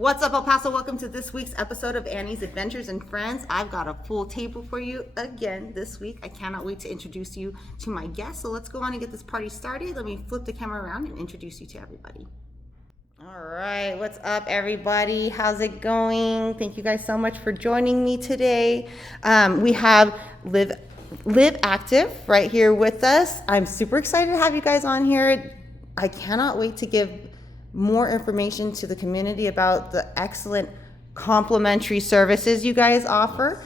What's up, El Paso? Welcome to this week's episode of Annie's Adventures and Friends. I've got a full table for you again this week. I cannot wait to introduce you to my guests. So let's go on and get this party started. Let me flip the camera around and introduce you to everybody. All right, what's up, everybody? How's it going? Thank you guys so much for joining me today. We have Live Active right here with us. I'm super excited to have you guys on here. I cannot wait to give more information to the community about the excellent complimentary services you guys offer.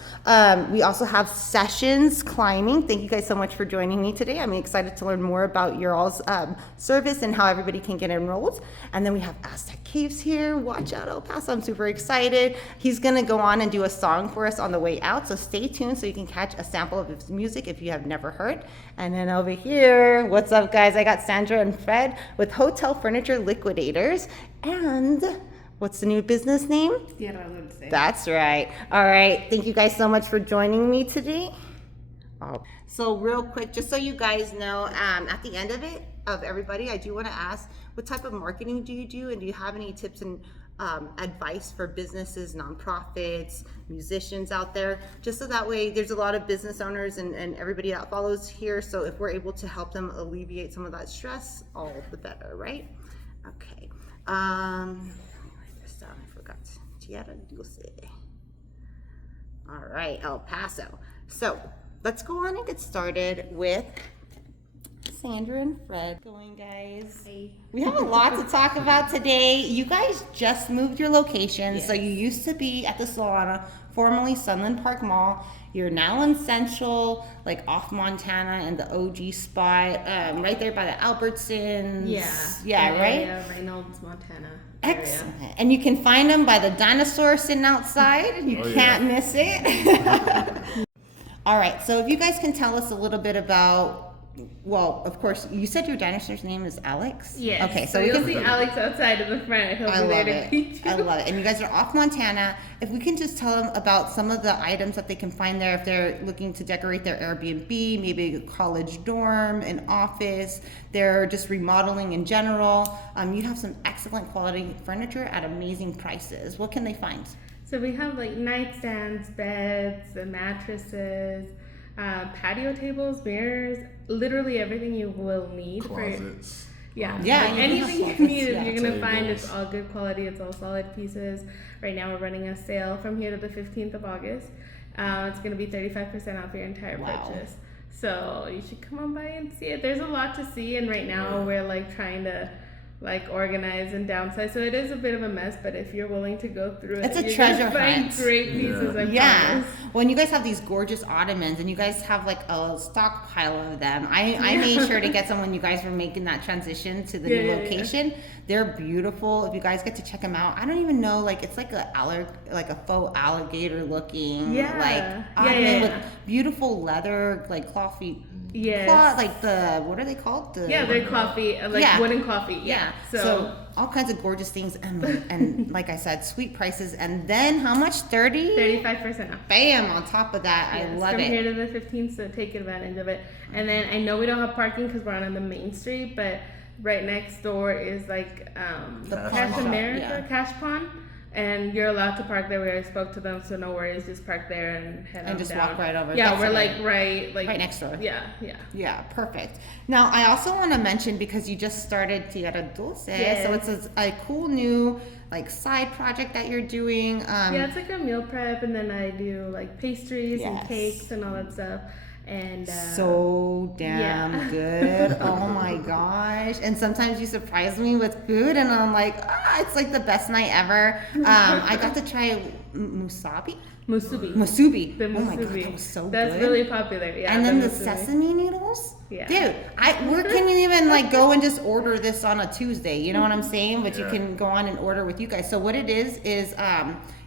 We also have Sessions Climbing. Thank you guys so much for joining me today. I'm excited to learn more about your all's service and how everybody can get enrolled. And then we have Aztec Caves here. Watch out, El Paso. I'm super excited. He's going to go on and do a song for us on the way out. So stay tuned so you can catch a sample of his music if you have never heard. And then over here, what's up, guys? I got Sandra and Fred with Hotel Furniture Liquidators. And what's the new business name? Tierra Dulce. That's right. All right. Thank you guys so much for joining me today. So real quick, just so you guys know, at the end of everybody, I do want to ask, what type of marketing do you do? And do you have any tips and advice for businesses, nonprofits, musicians out there? Just so that way, there's a lot of business owners and everybody that follows here. So if we're able to help them alleviate some of that stress, all the better, right? Okay. I forgot. Tierra Dulce. All right, El Paso. So let's go on and get started with Sandra and Fred. Going, guys. Hey. We have a lot to talk about today. You guys just moved your location. Yes. So you used to be at the Solana, formerly Sunland Park Mall. You're now in Central, like off Montana and the OG spot, right there by the Albertsons. Yeah, right? Yeah, Reynolds, Montana. Excellent. And you can find them by the dinosaur sitting outside. You can't miss it. All right. So if you guys can tell us a little bit about, well, of course, you said your dinosaur's name is Alex? Yes. Okay. So you'll see Alex outside in the front. He'll be there to greet you. I love it. And you guys are off Montana. If we can just tell them about some of the items that they can find there if they're looking to decorate their Airbnb, maybe a college dorm, an office, they're just remodeling in general. You have some excellent quality furniture at amazing prices. What can they find? So we have like nightstands, beds, and mattresses, patio tables, mirrors, literally everything you will need. Closets. Yeah, Yeah, anything you closets, need, yeah. you're gonna find. Tables. It's all good quality. It's all solid pieces. Right now we're running a sale from here to the 15th of August. It's gonna be 35% off your entire Wow. purchase. So you should come on by and see it. There's a lot to see, and right now we're like trying to like organize and downsize. So it is a bit of a mess, but if you're willing to go through it, It's a you're treasure gonna find hunt. great pieces. I Yeah. promise. Well, and you guys have these gorgeous ottomans, and you guys have like a stockpile of them. I made sure to get some when you guys were making that transition to the new location. They're beautiful. If you guys get to check them out, I don't even know, like it's like a faux alligator looking, like ottoman with beautiful leather, like cloth feet. Yes. Cloth, like the, what are they called? They're coffee, like Yeah. wooden coffee. Yeah. So all kinds of gorgeous things, and like I said, sweet prices. And then how much? 35% off. Bam! On top of that, I love from it. here to the 15th, so take advantage of it. And then I know we don't have parking because we're on the main street, but right next door is like The Cash pawn shop, America, Cash Pawn, and you're allowed to park there. We already spoke to them, so no worries. Just park there and head on And just down. walk right over. Yeah, That's we're right. right Right next door. Yeah. Yeah, perfect. Now, I also want to mention, because you just started Tierra Dulce, Yes. so it's a cool new like side project that you're doing. Yeah, it's like a meal prep, and then I do like pastries Yes. and cakes and all that stuff. And so damn good. Oh my gosh. And sometimes you surprise me with food and I'm like, it's like the best night ever. I got to try musubi. Musubi. The Oh my god, musubi. that was so That's good. really popular. Yeah. And then the musubi. sesame noodles. Yeah. Dude, where can you even like go and just order this on a Tuesday? You know what I'm saying? But you can go on and order with you guys. So what it is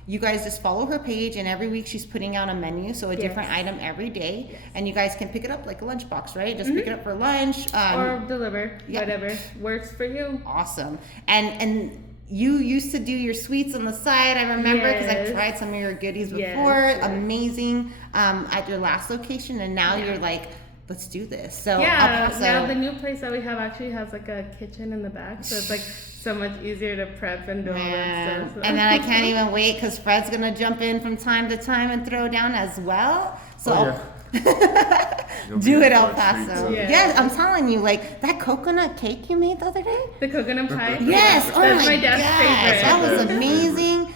you guys just follow her page, and every week she's putting out a menu, so a different item every day, and you guys can pick it up like a lunchbox, right? Just pick it up for lunch. Or deliver, yeah. whatever works for you. Awesome. And you used to do your sweets on the side, I remember, because I've Yes. tried some of your goodies before. Yes. Amazing. At your last location, and now you're like, let's do this. So Now the new place that we have actually has like a kitchen in the back, so it's like so much easier to prep and do all that Man. stuff. So. And then I can't even wait because Fred's gonna jump in from time to time and throw down as well. So do it, El Paso. Yeah, I'm telling you, like that coconut cake you made the other day. The coconut pie. Yes. Oh That's my dad's gosh, that favorite. was amazing.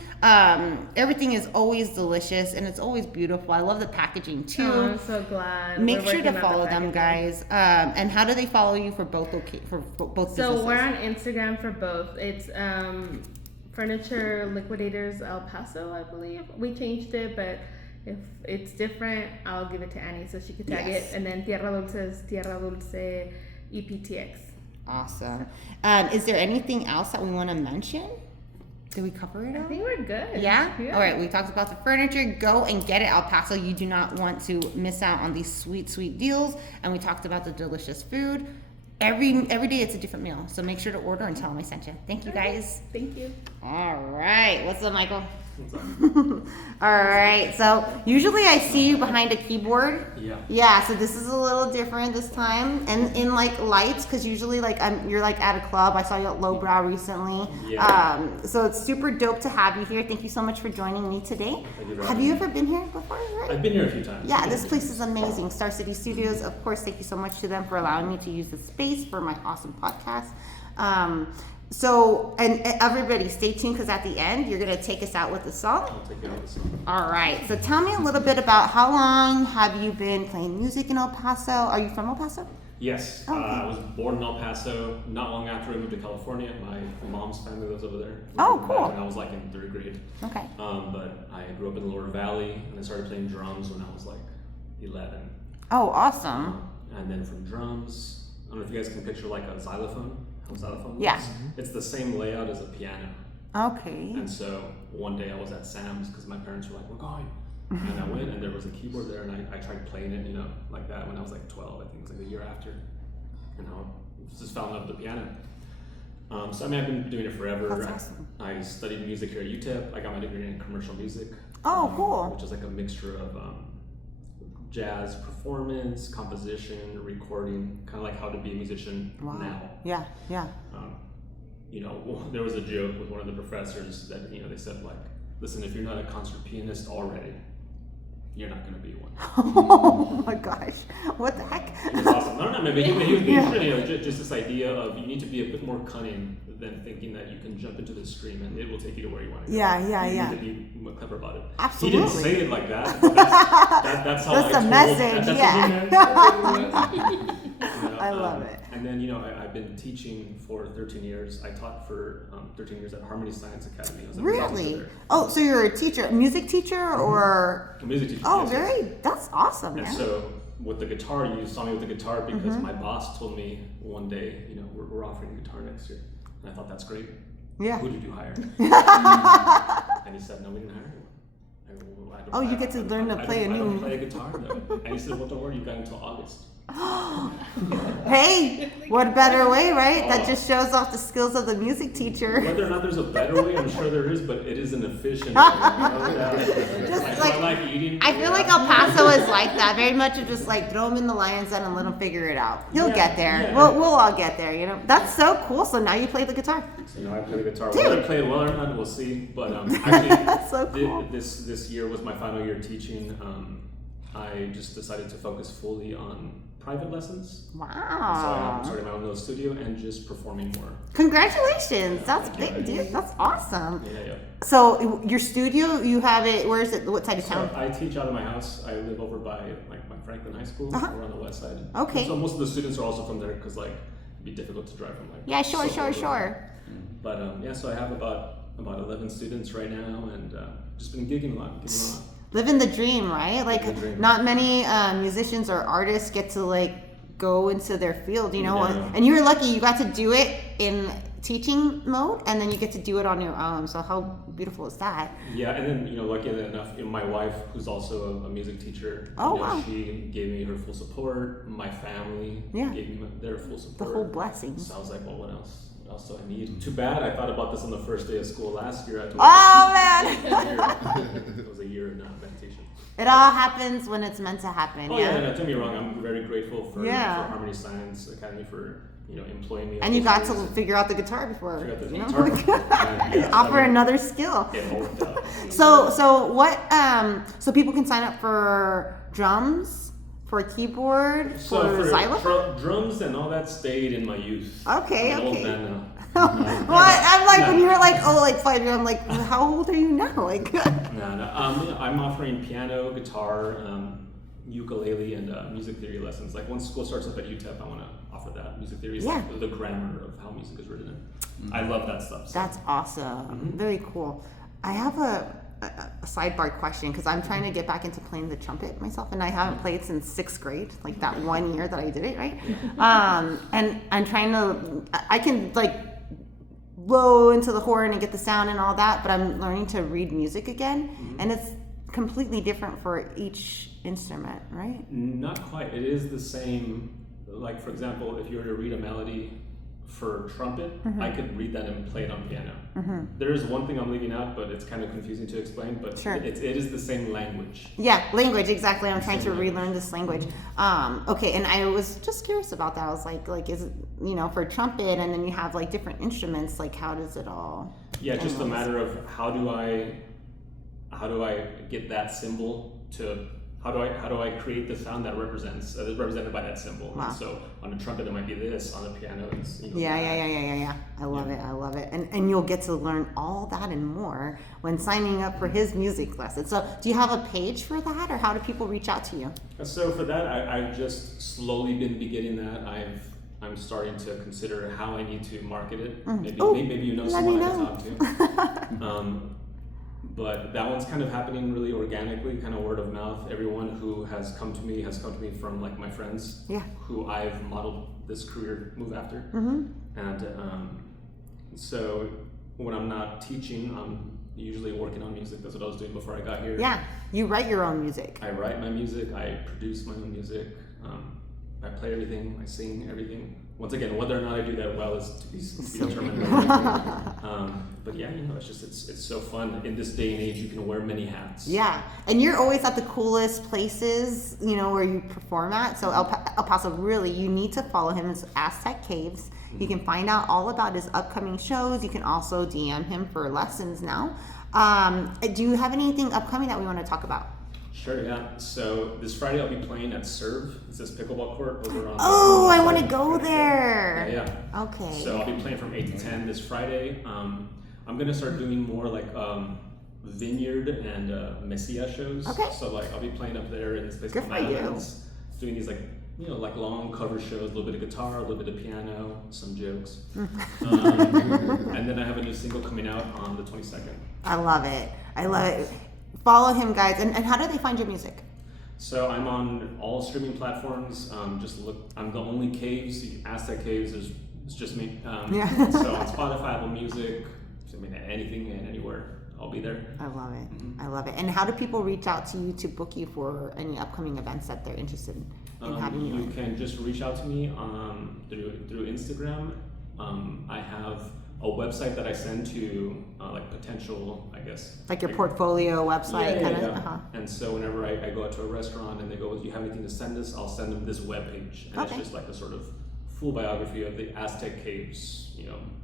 Everything is always delicious and it's always beautiful. I love the packaging too. Oh, I'm so glad. Make We're sure to working on the follow them, packaging. guys. And how do they follow you for both both So businesses? we're on Instagram for both. It's Furniture Liquidators El Paso, I believe. We changed it, but if it's different, I'll give it to Annie so she could tag Yes. it. And then Tierra Dulce is Tierra Dulce EPTX. Awesome. Is there anything else that we want to mention? Did we cover it I all? think we're good. Yeah? All right, we talked about the furniture. Go and get it, El Paso. You do not want to miss out on these sweet, sweet deals. And we talked about the delicious food. Every day it's a different meal. So make sure to order and tell them I sent you. Thank you, guys. Thank you. All right. What's up, Michael? All right. So usually I see you behind a keyboard. Yeah. Yeah. So this is a little different this time, and in like lights, because usually like you're like at a club. I saw you at Lowbrow recently. Yeah. So it's super dope to have you here. Thank you so much for joining me today. Thank you for Have having you me. ever been here before? Right? I've been here a few times. Yeah, this place is amazing. Star City Studios, of course, thank you so much to them for allowing me to use the space for my awesome podcast. So, and everybody stay tuned because at the end, you're going to take us out with a song. I'll take you out this one. All right. So tell me a little bit about how long have you been playing music in El Paso? Are you from El Paso? Yes. Okay. I was born in El Paso. Not long after I moved to California, my mom's family lives over there. Oh, Back cool. when I was like in 3rd grade. Okay. But I grew up in the Lower Valley and I started playing drums when I was like 11. Oh, awesome. And then from drums, I don't know if you guys can picture like a xylophone. How a xylophone Yeah. looks. It's the same layout as a piano. Okay. And so one day I was at Sam's because my parents were like, we're going. And I went and there was a keyboard there and I tried playing it, like that when I was like 12, I think it was like a year after. And I just fell in love with the piano. So I mean, I've been doing it forever. That's awesome. I studied music here at UTEP. I got my degree in commercial music. Oh, cool. Which is like a mixture of jazz performance, composition, recording, kind of like how to be a musician now. Yeah, yeah. There was a joke with one of the professors that, they said like, listen, if you're not a concert pianist already, you're not going to be one. Oh my gosh. What the heck? It was awesome. No, maybe he was Yeah. really just this idea of you need to be a bit more cunning than thinking that you can jump into the stream and it will take you to where you want to go. Yeah. You need to be clever about it. Absolutely. He didn't say it like that. But that's how That's I the told- message, that's yeah. what I love it. And then, I've been teaching for 13 years. I taught for 13 years at Harmony Science Academy. I was a music teacher Really? there. Oh, so you're a teacher, a music teacher, or? A music teacher. Oh, yes. that's awesome, And man. so with the guitar, you saw me with the guitar because Mm-hmm. my boss told me one day, we're offering a guitar next year. And I thought, that's great. Yeah. Who did you hire? And he said, no, we didn't hire anyone. I go, well, I don't- Oh, you I- get to I- learn to I play don't- a I don't new- play a guitar though. And he said, well, don't worry, you've got until August. Hey, what better way, right? That Oh. just shows off the skills of the music teacher. Whether or not there's a better way, I'm sure there is, but it is an efficient way. Just I like eating. I feel like El Paso is like that, very much of just like throw him in the lion's den and let him figure it out. He'll Yeah, get there. yeah. We'll all get there. That's so cool. So now you play the guitar. I play the guitar. Dude. Whether I play it well or not, we'll see. But actually, That's so cool. this year was my final year teaching. I just decided to focus fully on private lessons. So Wow. I'm starting my own little studio and just performing more. Congratulations. That's Thank you. big, dude. That's awesome. Yeah. So your studio, you have it, where is it? What side of So town? I teach out of my house. I live over by my Franklin High School. Uh-huh. We're on the west side. Okay. So most of the students are also from there because it'd be difficult to drive from Yeah, sure. Sure. But so I have about 11 students right now, and just been gigging a lot. Living the dream, right? Like Living the dream. not many musicians or artists get to go into their field, Yeah. And you were lucky you got to do it in teaching mode, and then you get to do it on your own. So how beautiful is that? Yeah, and then lucky enough, my wife, who's also a music teacher, Oh, wow. she gave me her full support. My family Yeah. gave me their full The support. whole blessing. So I was like, well, what else? What else do I need? Too bad. I thought about this on the first day of school last year. Oh man! It was a year of meditation. It all happens when it's meant to happen. Oh yeah, no, don't get me wrong. I'm very grateful for Yeah. Harmony Science Academy for employing me. And you got to figure out the guitar before. Figure out the you know? guitar. Offer another skill. It all worked out. So what? So people can sign up for drums, for a keyboard, for xylophone. Drums and all that stayed in my youth. Okay, I'm an okay. old man now. Well, I'm like, when you were like, oh, like 5 years, I'm like, well, how old are you now? Like, No. I'm offering piano, guitar, ukulele, and music theory lessons. Like once school starts up at UTEP, I want to offer that. Music theory is like the grammar of how music is written. I love that stuff. So. That's awesome. Very cool. I have a sidebar question because I'm trying to get back into playing the trumpet myself, and I haven't played since 6th grade, like that 1 year that I did it, right? And I'm trying to, I can like blow into the horn and get the sound and all that, but I'm learning to read music again, and it's completely different for each instrument, right? Not quite. It is the same. Like for example, if you were to read a melody for trumpet, I could read that and play it on piano. There is one thing I'm leaving out, but it's kind of confusing to explain, but Sure. it is the same language. Yeah, language, exactly. I'm trying to Same language. relearn this language. Okay, and I was just curious about that. I was like, is it, for trumpet, and then you have like different instruments, like how does it all? Yeah, just a matter of how do I get that symbol to how do I create the sound that represents is represented by that symbol. Wow. And so on a trumpet it might be this, on the piano it's Yeah. I love it. And you'll get to learn all that and more when signing up for his music lesson. So do you have a page for that, or how do people reach out to you? So for that I've just slowly been beginning that. I'm starting to consider how I need to market it. Maybe someone I can talk to. But that one's kind of happening really organically, kind of word of mouth. Everyone who has come to me from like my friends, who I've modeled this career move after. And so when I'm not teaching, I'm usually working on music. That's what I was doing before I got here. Yeah, you write your own music. I write my music. I produce my own music. I play everything. I sing everything. Once again, whether or not I do that well is to be determined. But yeah, it's so fun. In this day and age, you can wear many hats. Yeah, and you're always at the coolest places, where you perform at. So El Paso, really, you need to follow him. It's Aztec Caves. You can find out all about his upcoming shows. You can also DM him for lessons now. Do you have anything upcoming that we want to talk about? Sure, yeah. So this Friday I'll be playing at Serve. It's this pickleball court over on. Oh, I want to go there. Yeah. Okay. So I'll be playing from 8 to 10 this Friday. I'm gonna start doing more like vineyard and Messia shows. Okay. So like I'll be playing up there in this place Good called for you. Islands, doing these like long cover shows, a little bit of guitar, a little bit of piano, some jokes. And then I have a new single coming out on the 22nd. I love it. Follow him, guys. And how do they find your music? So I'm on all streaming platforms. Just look. I'm the only Caves. Aztec Caves. It's just me. So on Spotify, Apple Music, anything and anywhere, I'll be there. I love it. I love it. And how do people reach out to you to book you for any upcoming events that they're interested in having you? You can just reach out to me through Instagram. I have a website that I send to like potential, I guess. Like your portfolio website, kind of. Yeah. And so whenever I go out to a restaurant and they go, "Do you have anything to send us?" I'll send them this webpage, and it's just like a sort of full biography of the Aztec Caves,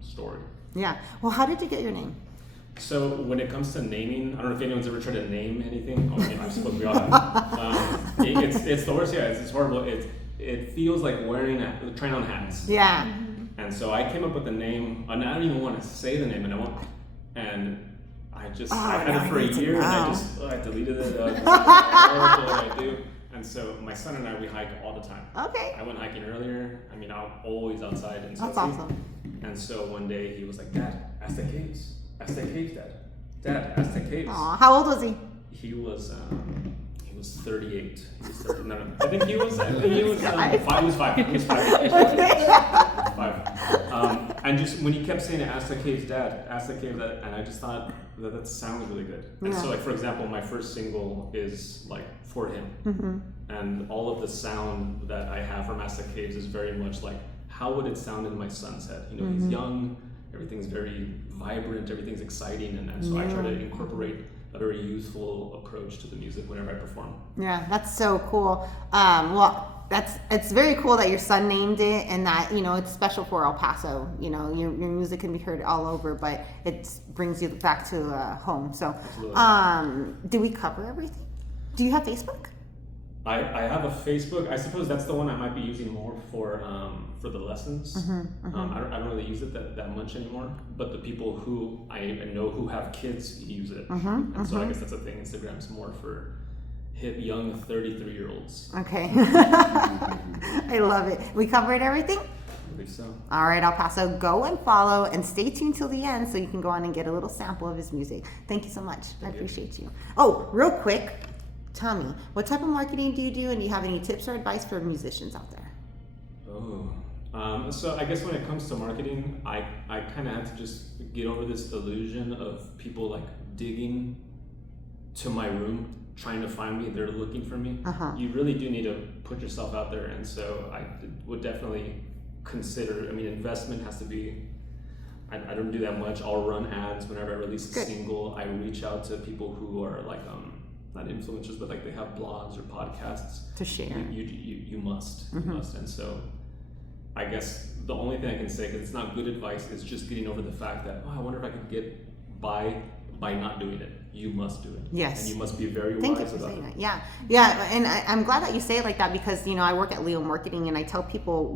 story. Yeah. Well, how did you get your name? So when it comes to naming, I don't know if anyone's ever tried to name anything. I'm supposed to be honest. It's the worst. Yeah, it's horrible. It feels like trying on hats. Yeah. And so I came up with the name, and I don't even want to say the name, and I had it for a year, and I deleted it. Horrible what I do. And so my son and I, we hike all the time. Okay. I went hiking earlier. I'm always outside in That's South awesome. And so one day he was like, "Dad, Aztec Caves, Dad, Aztec Caves." Aw, how old was he? He was 38. He was 30. No, I think he was 5. He was 5. He was 5. And just when he kept saying Aztec Caves, Dad, Aztec Caves, and I just thought that sounds really good. And so, like for example, my first single is like for him, and all of the sound that I have from Aztec Caves is very much like how would it sound in my son's head? He's young, everything's very vibrant, everything's exciting, and so I try to incorporate a very youthful approach to the music whenever I perform. Yeah, that's so cool. Well, it's very cool that your son named it, and that it's special for El Paso. Your music can be heard all over, but it brings you back to home. So, do we cover everything? Do you have Facebook? I have a Facebook. I suppose that's the one I might be using more for the lessons. I don't really use it that much anymore. But the people who I know who have kids use it, and so I guess that's a thing. Instagram's more for hip young 33-year-olds. Okay. I love it. We covered everything? I believe so. All right, El Paso, go and follow and stay tuned till the end so you can go on and get a little sample of his music. Thank you so much. I appreciate you. Oh, real quick, tell me, what type of marketing do you do, and do you have any tips or advice for musicians out there? So I guess when it comes to marketing, I kind of have to just get over this illusion of people like digging to my room, trying to find me. They're looking for me. You really do need to put yourself out there, and so I would definitely consider. I mean, investment has to be. I don't do that much. I'll run ads whenever I release a single. I reach out to people who are like not influencers, but like they have blogs or podcasts to share. You must, and so I guess the only thing I can say, because it's not good advice, is just getting over the fact that I wonder if I could get by not doing it. You must do it. Yes. And you must be very Thank wise you for about saying it. that. Yeah. And I'm glad that you say it like that, because I work at Leo Marketing, and I tell people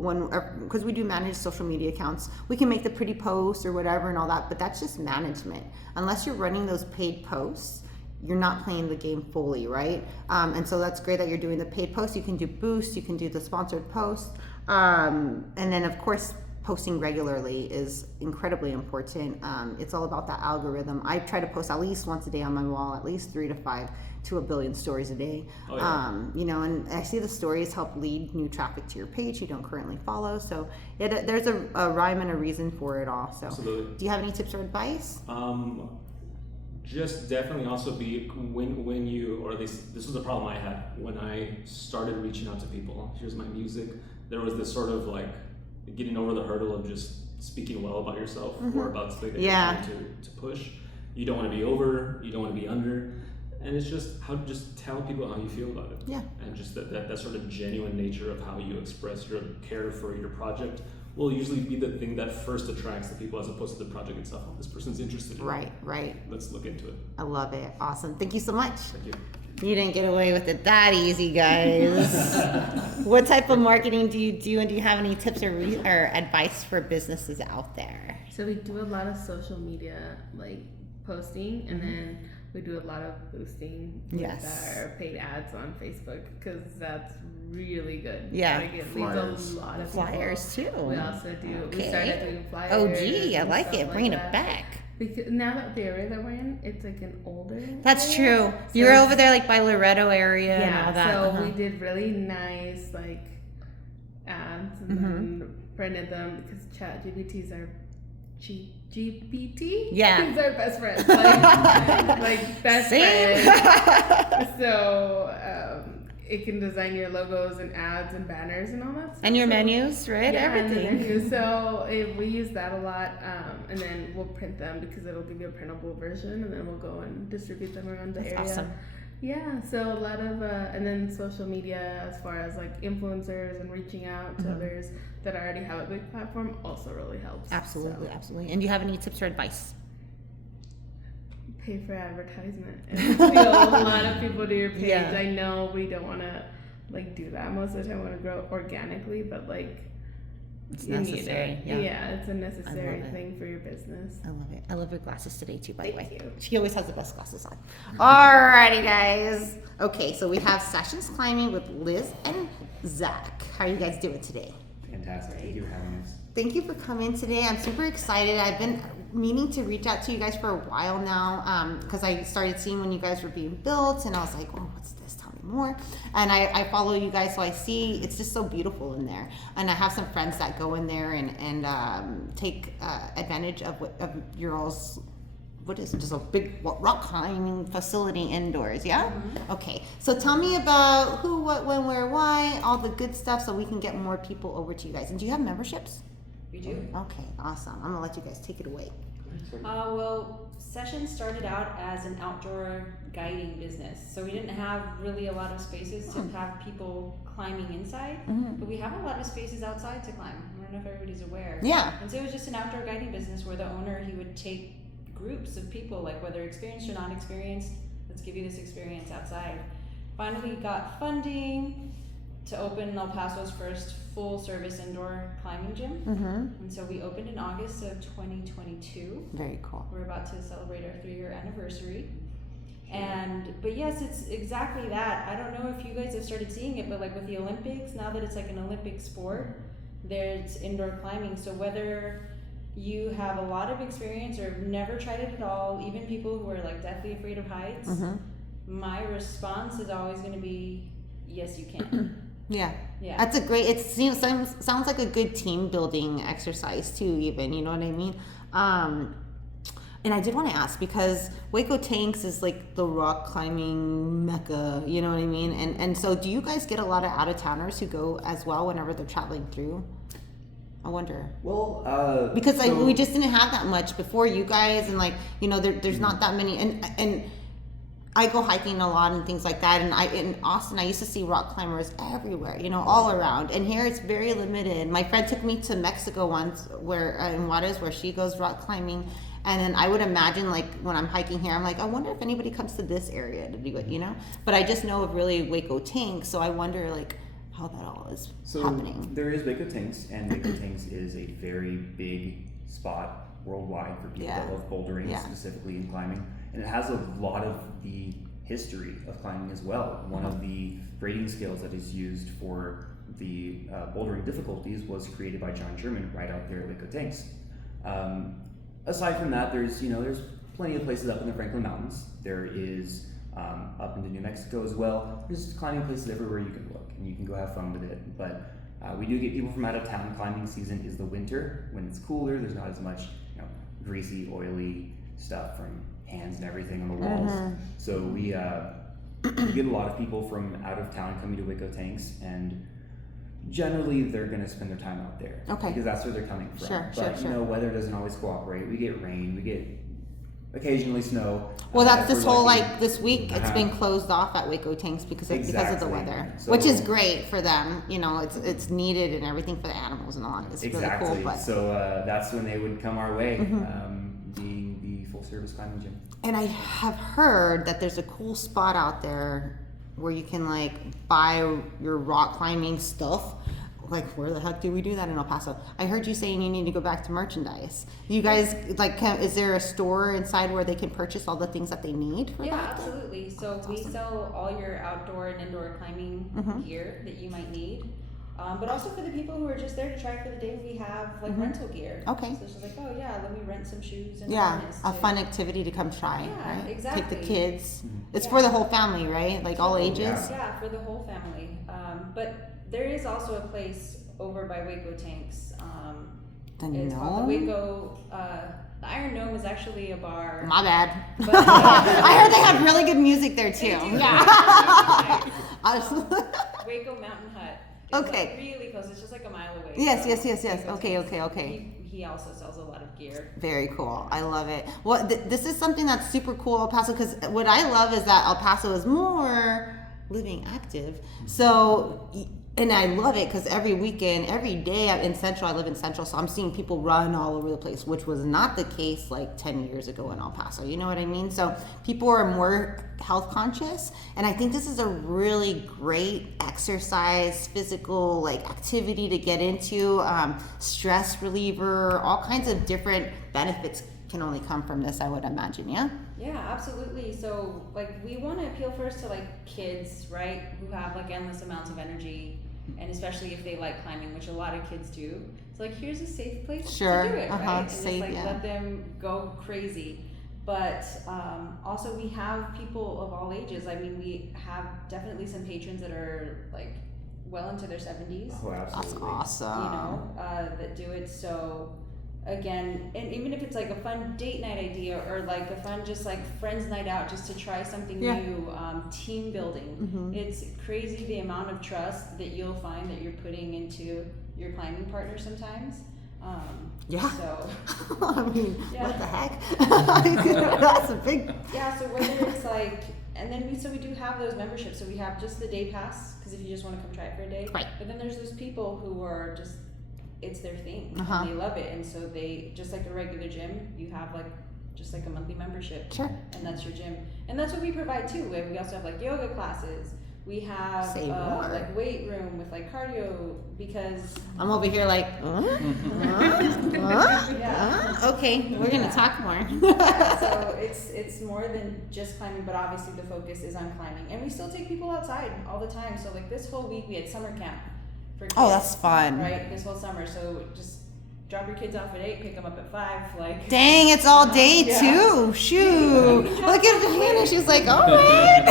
because we do manage social media accounts, we can make the pretty posts or whatever and all that, but that's just management. Unless you're running those paid posts, you're not playing the game fully, right? And so that's great that you're doing the paid posts. You can do boosts, you can do the sponsored posts, and then of course posting regularly is incredibly important. It's all about that algorithm. I try to post at least once a day on my wall, at least 3 to 5 to 1 billion stories a day. And I see the stories help lead new traffic to your page you don't currently follow. So there's a rhyme and a reason for it all. So Absolutely. Do you have any tips or advice? Just definitely also be when you, or at least this was a problem I had when I started reaching out to people. Here's my music. There was this sort of like getting over the hurdle of just speaking well about yourself or about something that you're trying to push. You don't want to be over, you don't want to be under, and it's just just tell people how you feel about it. Yeah. And just that sort of genuine nature of how you express your care for your project will usually be the thing that first attracts the people, as opposed to the project itself. Oh, this person's interested in it. Right. Let's look into it. I love it. Awesome. Thank you so much. Thank you. You didn't get away with it that easy, guys. What type of marketing do you do, and do you have any tips or advice for businesses out there? So we do a lot of social media posting, and then we do a lot of boosting with our paid ads on Facebook, because that's really good. Yeah. It leads a lot of flyers people. Too. We also do. Okay. We started doing flyers. Oh, gee, I like it. Bringing that. it back. Because now that the area that we're in, it's like an older. That's area. true. You were over there by Loretto area and all that. So we did really nice ads and then printed them, because ChatGPT is our GPT. Yeah. He's our best friend. Best friend. So it can design your logos and ads and banners and all that stuff. And your menus, right? Yeah, Everything. And the menus. So we use that a lot, and then we'll print them, because it'll give you a printable version, and then we'll go and distribute them around the area. Awesome. Yeah, so a lot of, and then social media, as far as influencers and reaching out to others that already have a big platform, also really helps. Absolutely, So, absolutely. And do you have any tips or advice? pay for advertisement. And a lot of people do your page. Yeah. I know we don't want to do that most of the time. We want to grow organically, but it's you necessary. need it. Yeah. It's a necessary it. thing for your business. I love it. I love her glasses today too, by the way. Thank you. She always has the best glasses on. Alrighty, guys. Okay, so we have Sessions Climbing with Liz and Zach. How are you guys doing today? Fantastic. Thank you for having us. Thank you for coming today. I'm super excited. I've been meaning to reach out to you guys for a while now, because I started seeing when you guys were being built, and I was like, oh, what's this? Tell me more. And I follow you guys, so I see it's just so beautiful in there. And I have some friends that go in there and take advantage of your all's, what is it, just a big rock climbing facility indoors, yeah? Mm-hmm. Okay, so tell me about who, what, when, where, why, all the good stuff, so we can get more people over to you guys. And do you have memberships? We do. Okay, awesome. I'm gonna let you guys take it away. Well, Session started out as an outdoor guiding business, so we didn't have really a lot of spaces to have people climbing inside, but we have a lot of spaces outside to climb. I don't know if everybody's aware. Yeah. And so it was just an outdoor guiding business where the owner, he would take groups of people, like whether experienced or not experienced, let's give you this experience outside. Finally got funding to open El Paso's first full-service indoor climbing gym. And so we opened in August of 2022. Very cool. We're about to celebrate our 3-year anniversary. But yes, it's exactly that. I don't know if you guys have started seeing it, but like with the Olympics, now that it's like an Olympic sport, there's indoor climbing. So whether you have a lot of experience or have never tried it at all, even people who are like deathly afraid of heights, my response is always going to be, yes, you can. Yeah. Yeah. That's a great, it sounds like a good team building exercise too, even, you know what I mean? And I did want to ask, because Waco Tanks is like the rock climbing mecca, you know what I mean? And so do you guys get a lot of out-of-towners who go as well whenever they're traveling through? I wonder. Well, because we just didn't have that much before you guys, and like, you know, there's not that many, and I go hiking a lot and things like that, and in Austin I used to see rock climbers everywhere, you know, all around, and here it's very limited. My friend took me to Mexico once, where in Juarez, where she goes rock climbing, and then I would imagine, like, when I'm hiking here, I'm like, I wonder if anybody comes to this area to do it, you know, but I just know of really Waco Tanks, so I wonder like how that all is happening. There is Waco Tanks, and Waco Tanks is a very big spot worldwide for people that love bouldering, specifically in climbing, and it has a lot of the history of climbing as well. One of the grading scales that is used for the bouldering difficulties was created by John German right out there at Waco Tanks. Aside from that, there's plenty of places up in the Franklin Mountains. There is up into New Mexico as well. There's climbing places everywhere you can look, and you can go have fun with it. But we do get people from out of town. Climbing season is the winter, when it's cooler. There's not as much greasy, oily stuff from hands and everything on the walls. So we get a lot of people from out of town coming to Waco Tanks, and generally they're going to spend their time out there. Okay. Because that's where they're coming from. Sure. You know, weather doesn't always cooperate. We get rain, we get occasionally snow. Well, that's this whole, like, this week it's been closed off at Waco Tanks because of the weather, so, which is great for them. You know, it's needed and everything for the animals and all. It's really cool. But So that's when they would come our way, being the full service climbing gym. And I have heard that there's a cool spot out there where you can like buy your rock climbing stuff. Like, where the heck do we do that in El Paso? I heard you saying you need to go back to merchandise. You guys, like, is there a store inside where they can purchase all the things that they need for that? Yeah, absolutely. So we sell all your outdoor and indoor climbing gear that you might need. But also for the people who are just there to try for the day, we have like rental gear. Okay. So she's like, oh yeah, let me rent some shoes and a fun activity to come try. Yeah, right? exactly. Take the kids. It's for the whole family, right? Like all ages. Yeah, for the whole family. But there is also a place over by Waco Tanks. It's called the Waco. The Iron Gnome is actually a bar. My bad. But, I heard they have really good music there too. Yeah. Waco Mountain Hut. It's like really close. It's just like a mile away. Yes. Okay. He also sells a lot of gear. Very cool. I love it. Well, this is something that's super cool, El Paso, because what I love is that El Paso is more living active. So, and I love it because every weekend, every day I live in Central, so I'm seeing people run all over the place, which was not the case like 10 years ago in El Paso. You know what I mean? So people are more health conscious, and I think this is a really great exercise, physical like activity to get into, stress reliever, all kinds of different benefits can only come from this, I would imagine. Yeah, absolutely. So like we want to appeal first to like kids, right, who have like endless amounts of energy, and especially if they like climbing, which a lot of kids do. So like, here's a safe place to do it, right? And safe, just like let them go crazy. But also we have people of all ages. I mean, we have definitely some patrons that are like well into their 70s. Oh, absolutely. That's awesome. You know, that do it. So again, and even if it's like a fun date night idea or like a fun just like friends night out just to try something new, team building, it's crazy the amount of trust that you'll find that you're putting into your climbing partner sometimes. Yeah. So, I mean, Yeah. what the heck? That's a big. yeah, so whether it's like, and then we do have those memberships. So we have just the day pass, because if you just want to come try it for a day. Right. But then there's those people who are just, it's their thing, Uh-huh. and they love it. And so they, just like a regular gym, you have like, just like a monthly membership. Sure. And that's your gym. And that's what we provide too. We also have like yoga classes. We have Say more. like weight room with like cardio, because I'm over here like, Yeah. okay, we're gonna talk more. so it's more than just climbing, but obviously the focus is on climbing. And we still take people outside all the time. So like this whole week we had summer camp for kids. Oh, that's fun. Right, this whole summer. So just drop your kids off at 8, pick them up at 5. Like, Dang, it's all day Yeah. too. Shoot. Yeah. Look at Hannah. She's like, all right.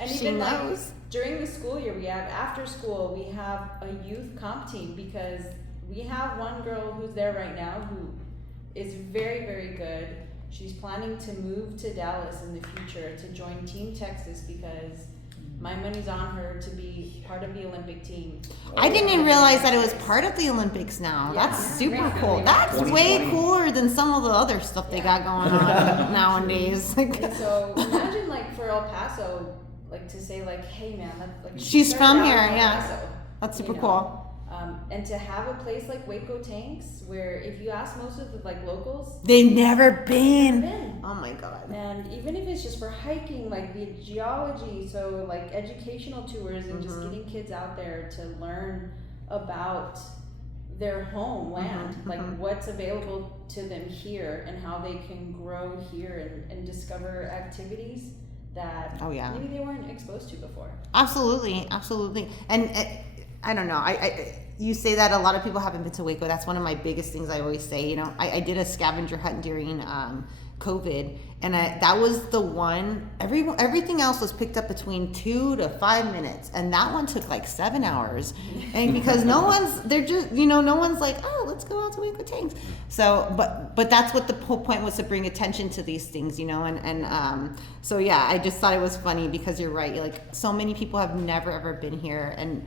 and She even like knows. during the school year, we have after school, we have a youth comp team, because we have one girl who's there right now who is very, very good. She's planning to move to Dallas in the future to join Team Texas, because my money's on her to be part of the Olympic team. I didn't even realize that it was part of the Olympics now. Yeah. That's super Great. cool. That's way 2020. cooler than some of the other stuff they got going on nowadays. Like, And so imagine like for El Paso, like to say like, hey man, that's like She's started from out here, in El yeah. Paso, that's super you know. cool. And to have a place like Waco Tanks, where if you ask most of the like locals, They've never they've been. been. Oh my god. And even if it's just for hiking, like the geology, so like educational tours and just getting kids out there to learn about their homeland, like what's available to them here and how they can grow here and discover activities that Oh, yeah. maybe they weren't exposed to before. Absolutely, absolutely. And I don't know. You say that a lot of people haven't been to Waco. That's one of my biggest things I always say. You know, I did a scavenger hunt during COVID, and that was the one. Everything else was picked up between 2 to 5 minutes, and that one took like 7 hours. And because no one's like, oh, let's go out to Waco Tanks. So, but that's what the whole point was, to bring attention to these things, you know. And so yeah, I just thought it was funny, because you're right. Like, so many people have never ever been here, and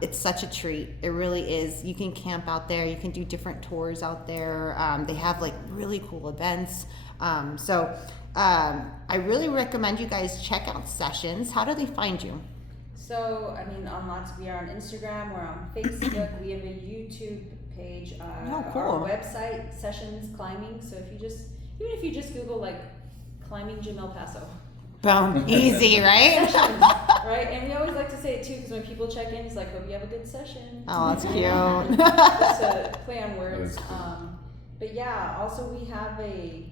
it's such a treat. It really is. You can camp out there. You can do different tours out there. They have like really cool events. So I really recommend you guys check out Sessions. How do they find you? So, I mean, we are on Instagram, we're on Facebook, we have a YouTube page, Oh, cool. our website, Sessions Climbing. So even if you just Google like climbing gym El Paso, Boom. Easy, right? Sessions, right? And we always like to say it too, because when people check in, it's like, hope you have a good session. Oh, that's cute. Just to play on words. But yeah, also we have a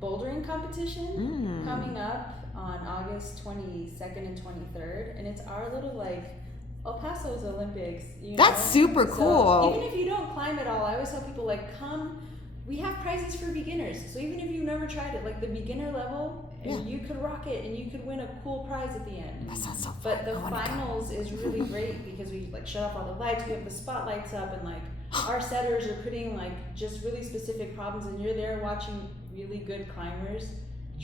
bouldering competition coming up on August 22nd and 23rd, and it's our little like El Paso's Olympics. You know? That's super So cool. even if you don't climb at all, I always tell people like, come. We have prizes for beginners, so even if you've never tried it, like the beginner level, and you could rock it, and you could win a cool prize at the end. That sounds so fun. But the I wanna go. finals is really great, because we like shut off all the lights, we have the spotlights up, and like our setters are putting like just really specific problems, and you're there watching really good climbers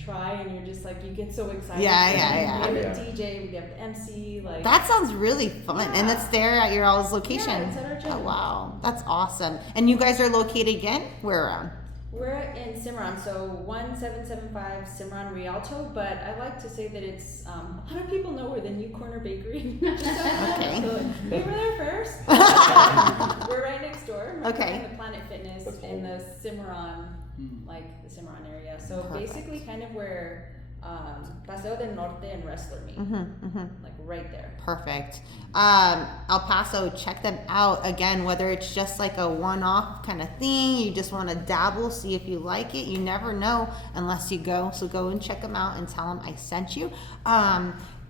try, and you're just like, you get so excited. Yeah. We have a DJ, we have the MC, like That sounds really fun. And that's there at your all's location. Yeah, it's at our gym. Oh, wow. That's awesome. And you guys are located again? Where around? We're in Cimarron, so 1775 Cimarron Rialto, but I like to say that it's, a lot of people know we're the New Corner Bakery. Okay. So we were there first. We're right next door. We're Okay. behind the Planet Fitness That's in cool. the Cimarron, like the Cimarron area. So Perfect. basically kind of where Paseo del Norte and Wrestler meet. Like right there. Perfect. El Paso, check them out. Again, whether it's just like a one-off kind of thing, you just want to dabble, see if you like it. You never know unless you go. So go and check them out and tell them I sent you.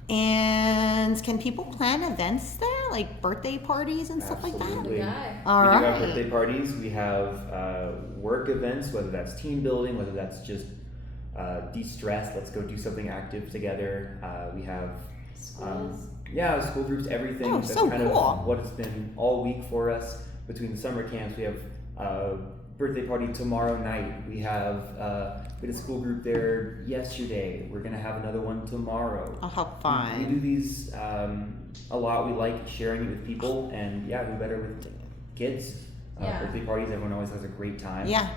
And can people plan events there, like birthday parties and stuff like that? Absolutely. Guy. All We do have right. birthday parties. We have work events, whether that's team building, whether that's just de-stress. Let's go do something active together. We have Schools. school groups, everything. Oh, That's so kind cool. of what it's been all week for us between the summer camps. We have birthday party tomorrow night. We had a school group there yesterday. We're gonna have another one tomorrow. Oh, how We fun. do these a lot. We like sharing it with people, and who better with kids birthday parties. Everyone always has a great time. Yeah.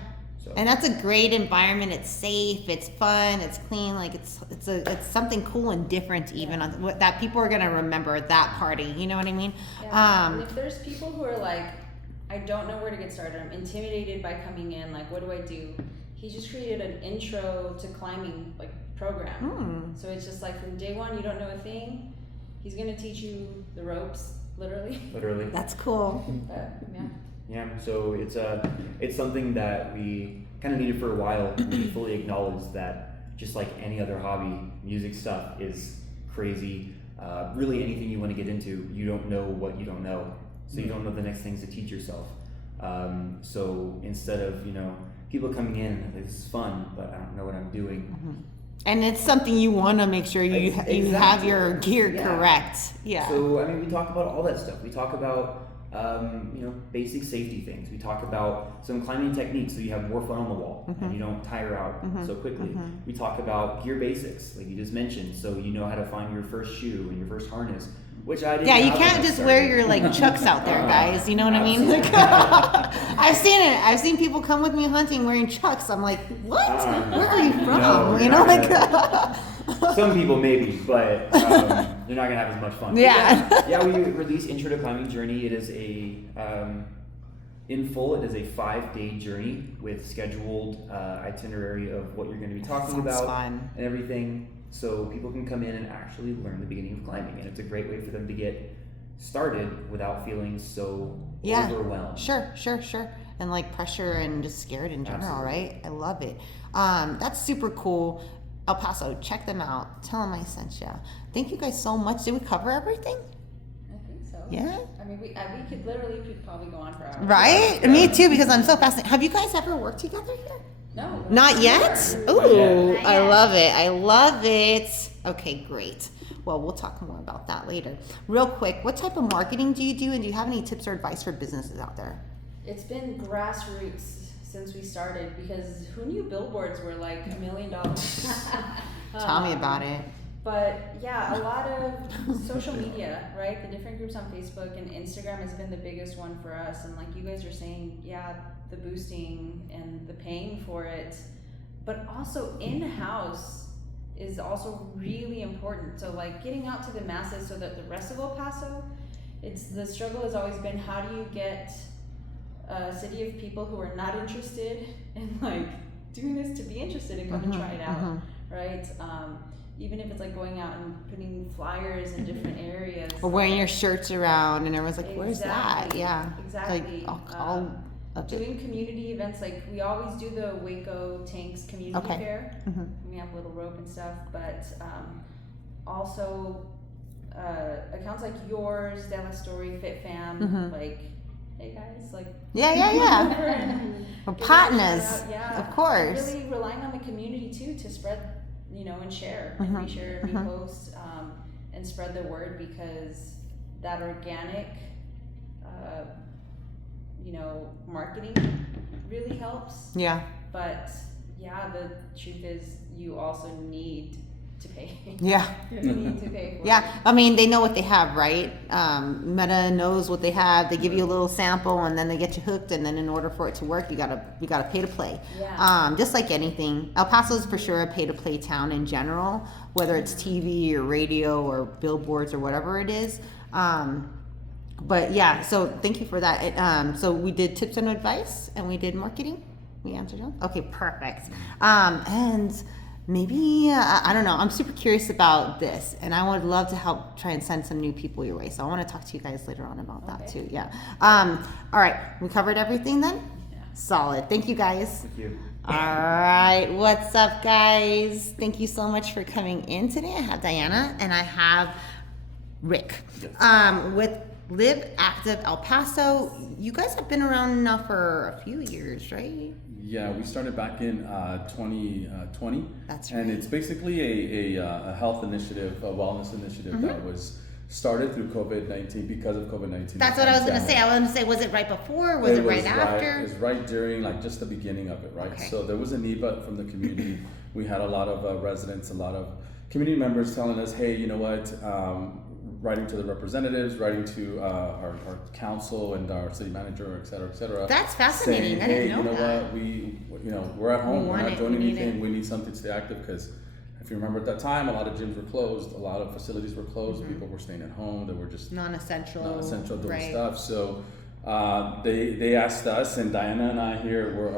So. And that's a great environment. It's safe, it's fun, it's clean. Like it's something cool and different even that people are gonna remember that party. You know what I mean? Yeah. And if there's people who are like, I don't know where to get started, I'm intimidated by coming in, like what do I do? He just created an intro to climbing like program. So it's just like from day one, you don't know a thing. He's gonna teach you the ropes, literally. That's cool. Yeah, so it's something that we kind of needed for a while. We fully acknowledge that just like any other hobby, music stuff is crazy. Really anything you want to get into, you don't know what you don't know. So you don't know the next things to teach yourself. So instead of, people coming in, this is fun, but I don't know what I'm doing. And it's something you want to make sure you have your gear correct. Yeah. So, I mean, we talk about all that stuff. We talk about basic safety things. We talk about some climbing techniques so you have more fun on the wall and you don't tire out so quickly. We talk about gear basics, like you just mentioned, so you know how to find your first shoe and your first harness, which I didn't. Yeah, you can't just wear your like Chucks out there, guys. You know what I mean? Like, I've seen it. I've seen people come with me hunting wearing Chucks. I'm like, what? Where are you from? No, some people maybe, but you're not gonna have as much fun. Yeah, we release Intro to Climbing Journey. It is in full, it is a 5-day journey with scheduled itinerary of what you're going to be talking about and everything, so people can come in and actually learn the beginning of climbing, and it's a great way for them to get started without feeling so overwhelmed. Sure. And like pressure and just scared in general, right? I love it. That's super cool. El Paso, check them out. Tell them I sent you. Thank you guys so much. Did we cover everything? I think so. Yeah. I mean, we could probably go on for hours. Right? Me too, because I'm so fascinated. Have you guys ever worked together here? No. Not yet? Ooh, I love it. Okay, great. Well, we'll talk more about that later. Real quick, what type of marketing do you do, and do you have any tips or advice for businesses out there? It's been grassroots since we started, because who knew billboards were like $1 million? Tell me about it. But yeah, a lot of social media, right? The different groups on Facebook and Instagram has been the biggest one for us. And like you guys are saying, the boosting and the paying for it, but also in-house is also really important. So like getting out to the masses so that the rest of El Paso, the struggle has always been, how do you get a city of people who are not interested in like doing this to be interested and come and try it out, right? Even if it's like going out and putting flyers in different areas. Or wearing your shirts around and everyone's like, where's that? Yeah. Exactly. Like, doing community events, like we always do the Waco Tanks Community Fair. We have a little rope and stuff, but also accounts like yours, Della Story, Fit Fam, like, hey guys, like we're partners, of course. Really relying on the community too to spread, and share and reshare and repost, and spread the word, because that organic, marketing really helps. Yeah. But the truth is, you also need to pay. Yeah. You need to pay for it. I mean, they know what they have, right? Meta knows what they have. They give you a little sample, and then they get you hooked. And then in order for it to work, you gotta pay to play. Yeah. Just like anything, El Paso is for sure a pay to play town in general, whether it's TV or radio or billboards or whatever it is. But yeah, so thank you for that. So we did tips and advice, and we did marketing. We answered them. Okay, perfect. And maybe, I don't know, I'm super curious about this, and I would love to help try and send some new people your way. So I want to talk to you guys later on about that too. Yeah. All right, we covered everything then? Yeah. Solid. Thank you guys. Thank you. All right, what's up, guys? Thank you so much for coming in today. I have Diana and I have Rick. Yes. With Live Active El Paso. You guys have been around now for a few years, right? Yeah, we started back in 2020. That's right. And it's basically a health initiative, a wellness initiative that was started through COVID-19, because of COVID-19. That's what I was going to say. I was going to say, was it right before? Was it right after? It was right during, like just the beginning of it, right? Okay. So there was a need from the community. We had a lot of residents, a lot of community members telling us, hey, you know what, writing to the representatives, writing to our council and our city manager, et cetera. That's fascinating. Saying, I didn't hey, know you know that. what, we're at home, we're want not it, doing we need anything, it. we need something to stay active, because if you remember at that time, a lot of gyms were closed, a lot of facilities were closed, people were staying at home, they were just Non-essential. doing right. stuff. So they asked us, and Diana and I here were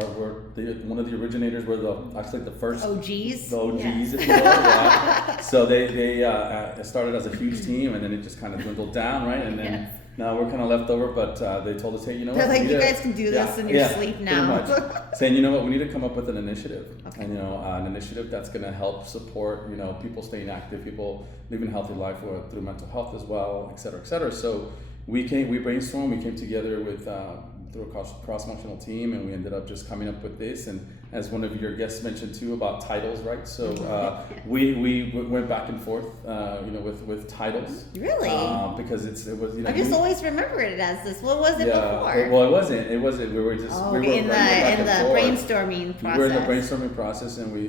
one of the originators. We're actually the first OGs. The OGs, Yes. if you will. Yeah. So they started as a huge team, and then it just kind of dwindled down, right? And then now we're kind of left over. But they told us, hey, you know They're what? like, you guys can do this in your sleep now. Pretty much. Saying, you know what, we need to come up with an initiative, and an initiative that's going to help support, people staying active, people living a healthy life through mental health as well, et cetera, et cetera. So we brainstormed, we came together with through a cross-functional team, and we ended up just coming up with this. And as one of your guests mentioned too about titles, right? So we went back and forth, with titles. Really? Because it was. I just always remembered it as this. What was it before? Well, it wasn't. We were just. Oh, we were in the brainstorming process. We were in the brainstorming process, and we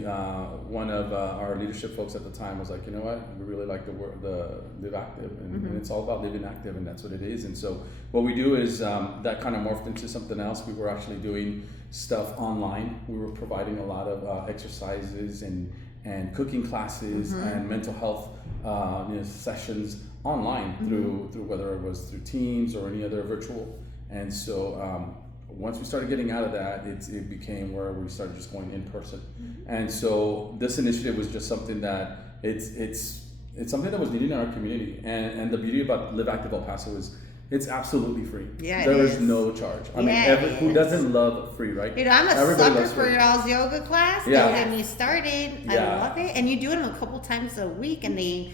one of our leadership folks at the time was like, you know what, we really like the word, the live active, and it's all about living active, and that's what it is. And so what we do is that kind of morphed into something else. We were actually doing stuff online. We were providing a lot of exercises and cooking classes and mental health sessions online through whether it was through Teams or any other virtual. And so once we started getting out of that, it became where we started just going in person. And so this initiative was just something that it's something that was needed in our community. And the beauty about Live Active El Paso is it's absolutely free. Yeah, there is no charge. I mean, who doesn't love free, right? I'm a Everybody sucker loves for free. y'all's yoga class. Yeah. Don't get me started. I Yeah. love it. And you do it a couple times a week, and they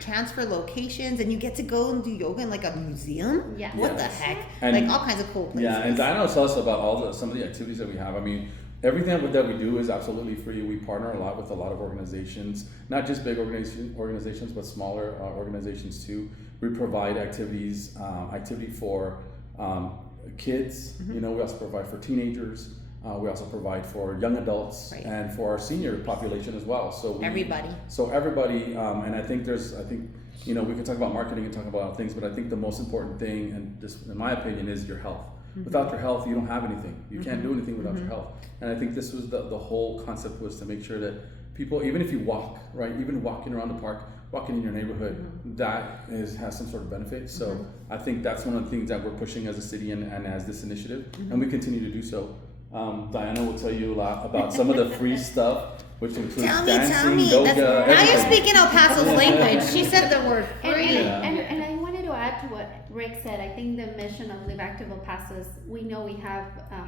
transfer locations, and you get to go and do yoga in like a museum. Yeah. What the Yes. heck? And- like all kinds of cool places. Yeah, and Diana will tell us about some of the activities that we have. I mean, everything that we do is absolutely free. We partner a lot with a lot of organizations, not just big organizations, but smaller organizations too. We provide activity for kids. We also provide for teenagers. We also provide for young adults and for our senior population as well. So everybody, and I think we can talk about marketing and talk about things, but I think the most important thing, and just in my opinion, is your health. Without your health, you don't have anything. You can't do anything without your health. And I think this was the whole concept, was to make sure that people, even if you walk, right, even walking around the park, walking in your neighborhood, that has some sort of benefit. So I think that's one of the things that we're pushing as a city and as this initiative, and we continue to do so. Diana will tell you a lot about some of the free stuff, which includes dancing, yoga, now everything. you're speaking El Paso's language. She said the word free. And I wanted to add to what Rick said. I think the mission of Live Active El Paso is, we know we have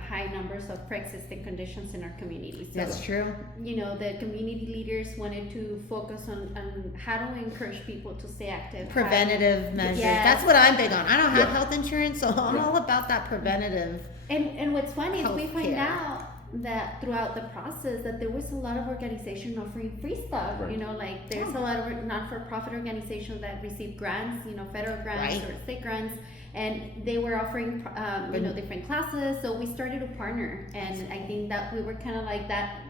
high numbers of pre-existing conditions in our community. So, That's true. The community leaders wanted to focus on how to encourage people to stay active. Preventative measures. Yes. That's what I'm big on. I don't have health insurance, so I'm all about that preventative. And what's funny is we find Healthcare. out that throughout the process that there was a lot of organizations offering free stuff. Right. There's a lot of not-for-profit organizations that receive grants, federal grants or state grants, and they were offering different classes. So we started to partner, and I think that we were kind of like that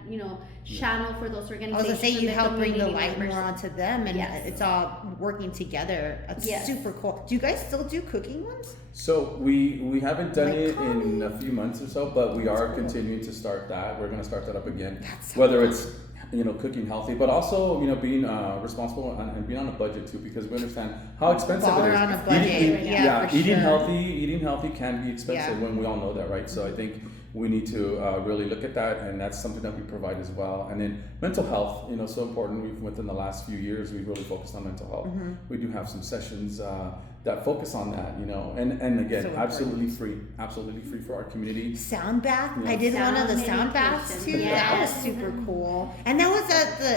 channel for those I organizations. was gonna say, you and help bring the community light members. more onto them, and Yes. it's all working together. It's Yes. super cool. Do you guys still do cooking ones? So we haven't done Like it in coffee. a few months or so, but we are continuing to start that. We're going to start that up again. That's so Whether cool. it's cooking healthy, but also being responsible and being on a budget too, because we understand how expensive While it we're is. on a budget, yeah, for eating sure. eating healthy can be expensive when we all know that, right? So I think we need to really look at that, and that's something that we provide as well. And then mental health, so important. Within the last few years, we've really focused on mental health. We do have some sessions that focus on that, and again, So absolutely free for our community. Sound bath. Yeah. I did one of the Sound sound baths too. meditation. That was Yes. super cool. And that was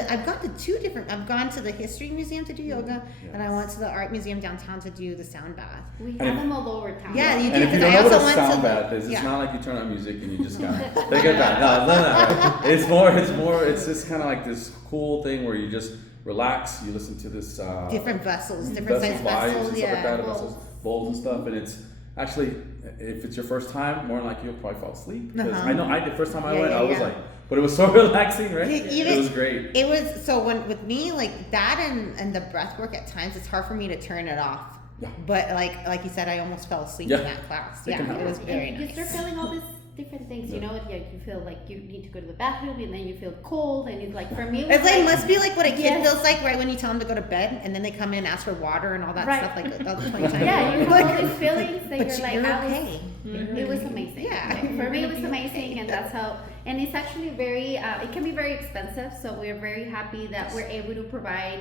I've gone to two different. I've gone to the History Museum to do yoga, and I went to the Art Museum downtown to do the sound bath. We And have if- them all over town. Yeah, you And if you because don't I know what also a went to sound the- bath is, yeah. it's not like you turn on music and you just kind of take it back. No, right? It's just kind of like this cool thing where you just relax. You listen to this Different vessels, different size vibes vessels. and stuff like that, Yeah. vessels, bowls and stuff, and it's actually, if it's your first time, more than likely you'll probably fall asleep. Because I know the first time I Yeah, went, yeah, I was yeah. like, but it was so relaxing, right? Even- It was great. It was so when with me like that and the breath work at times it's hard for me to turn it off. Yeah. But like you said, I almost fell asleep Yeah. in that class. It Yeah, can it happen. was very And nice. you start feeling all these different things, you know, like you feel like you need to go to the bathroom and then you feel cold and it's like for me it was It's like must be like what a kid Yes. feels like right when you tell them to go to bed and then they come in and ask for water and all that Right. stuff like all the 20 times. yeah, you have all these feelings that But you're like, you're I was, okay. it was amazing. Yeah. For me, it was amazing, and that's how. And it's actually very. It can be very expensive, so we're very happy that we're able to provide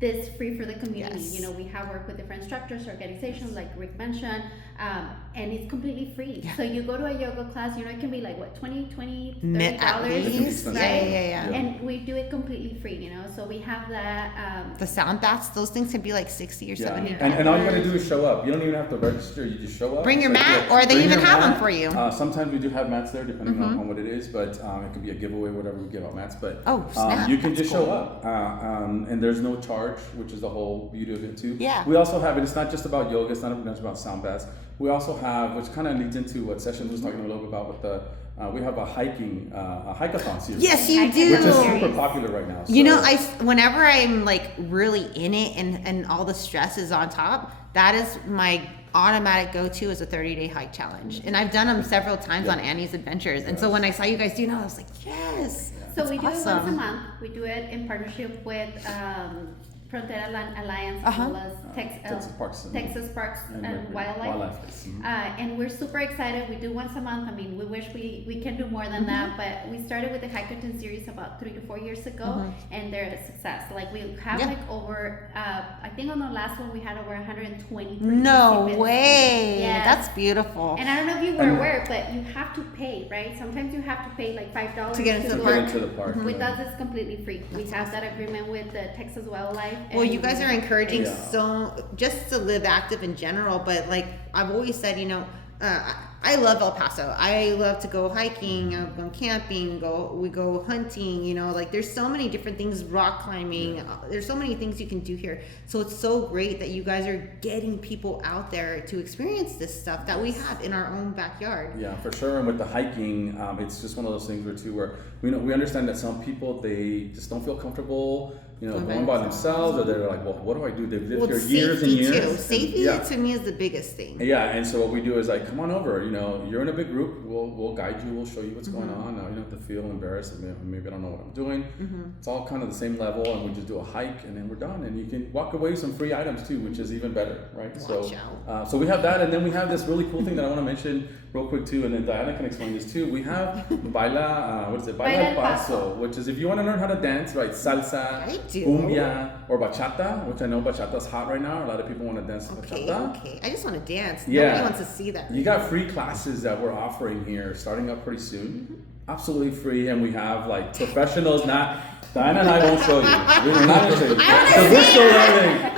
this free for the community. Yes. You know, we have worked with different structures, organizations, like Rick mentioned, and it's completely free. Yeah. So you go to a yoga class, you know, it can be like what, $20, $30, At least. right? Yeah. And we do it completely free. You know, so we have that. The sound baths, those things can be like 60 or 70 And all you gotta do is show up. You don't even have to register. You just show up. Bring your It's like, mat, or they bring even your have them mat. for you. Sometimes we do have mats there, depending on what it is, but it could be a giveaway, whatever we give out mats. But Oh, snap. you can That's just cool. show up, and there's no charge, which is the whole beauty of it too. Yeah. We also have, and it's not just about yoga. It's not just about sound baths. We also have, which kind of leads into what Sessions was talking a little bit about with the. We have a hike-a-thon series. Yes, you do. Which is super popular right now. You know, so- whenever I'm like really in it and all the stress is on top, that is my automatic go-to is a 30-day hike challenge. And I've done them several times on Annie's Adventures. And so when I saw you guys do it, I was like, yes. So that's we do it awesome. once a month. We do it in partnership with Frontera Alliance as well as Texas Parks and Wildlife. yes. And we're super excited. We do once a month. I mean, we wish we can do more than that, but we started with the Hackathon series about 3 to 4 years ago, and they're a success. Like we have like over, I think on the last one we had over 120. No participants. way. Yes. That's beautiful. And I don't know if you were aware, but you have to pay, right? Sometimes you have to pay like $5 To get into the To park. get into the park. With us, it's completely free. We have that agreement with the Texas Wildlife. Well, and you guys are encouraging Yeah. so just to live active in general, but like I've always said, you know, I love El Paso. I love to go hiking, go camping, we go hunting, you know, like there's so many different things, rock climbing, there's so many things you can do here. So it's so great that you guys are getting people out there to experience this stuff that we have in our own backyard. Yeah, for sure. And with the hiking, it's just one of those things where we understand that some people, they just don't feel comfortable, you know, going by themselves, or they're like, well, what do I do? They've lived here years and safety years. too. and- Safety yeah. to me is the biggest thing. Yeah, and so what we do is like, come on over. You know, you're in a big group. We'll guide you. We'll show you what's going on. You don't have to feel embarrassed. Maybe I don't know what I'm doing. It's all kind of the same level, and we just do a hike, and then we're done. And you can walk away with some free items too, which is even better, right? Watch So we have that, and then we have this really cool thing that I want to mention real quick too, and then Diana can explain this too. We have Baila El Paso, which is if you want to learn how to dance, right? Salsa, I do. cumbia, or bachata, which I know bachata's hot right now. A lot of people want to dance bachata. Okay. I just want to dance. Yeah. Nobody wants to see that. You got free classes that we're offering here, starting up pretty soon. Absolutely free, and we have like professionals. Not Diana and I won't show you. We're not gonna show you because we're still learning.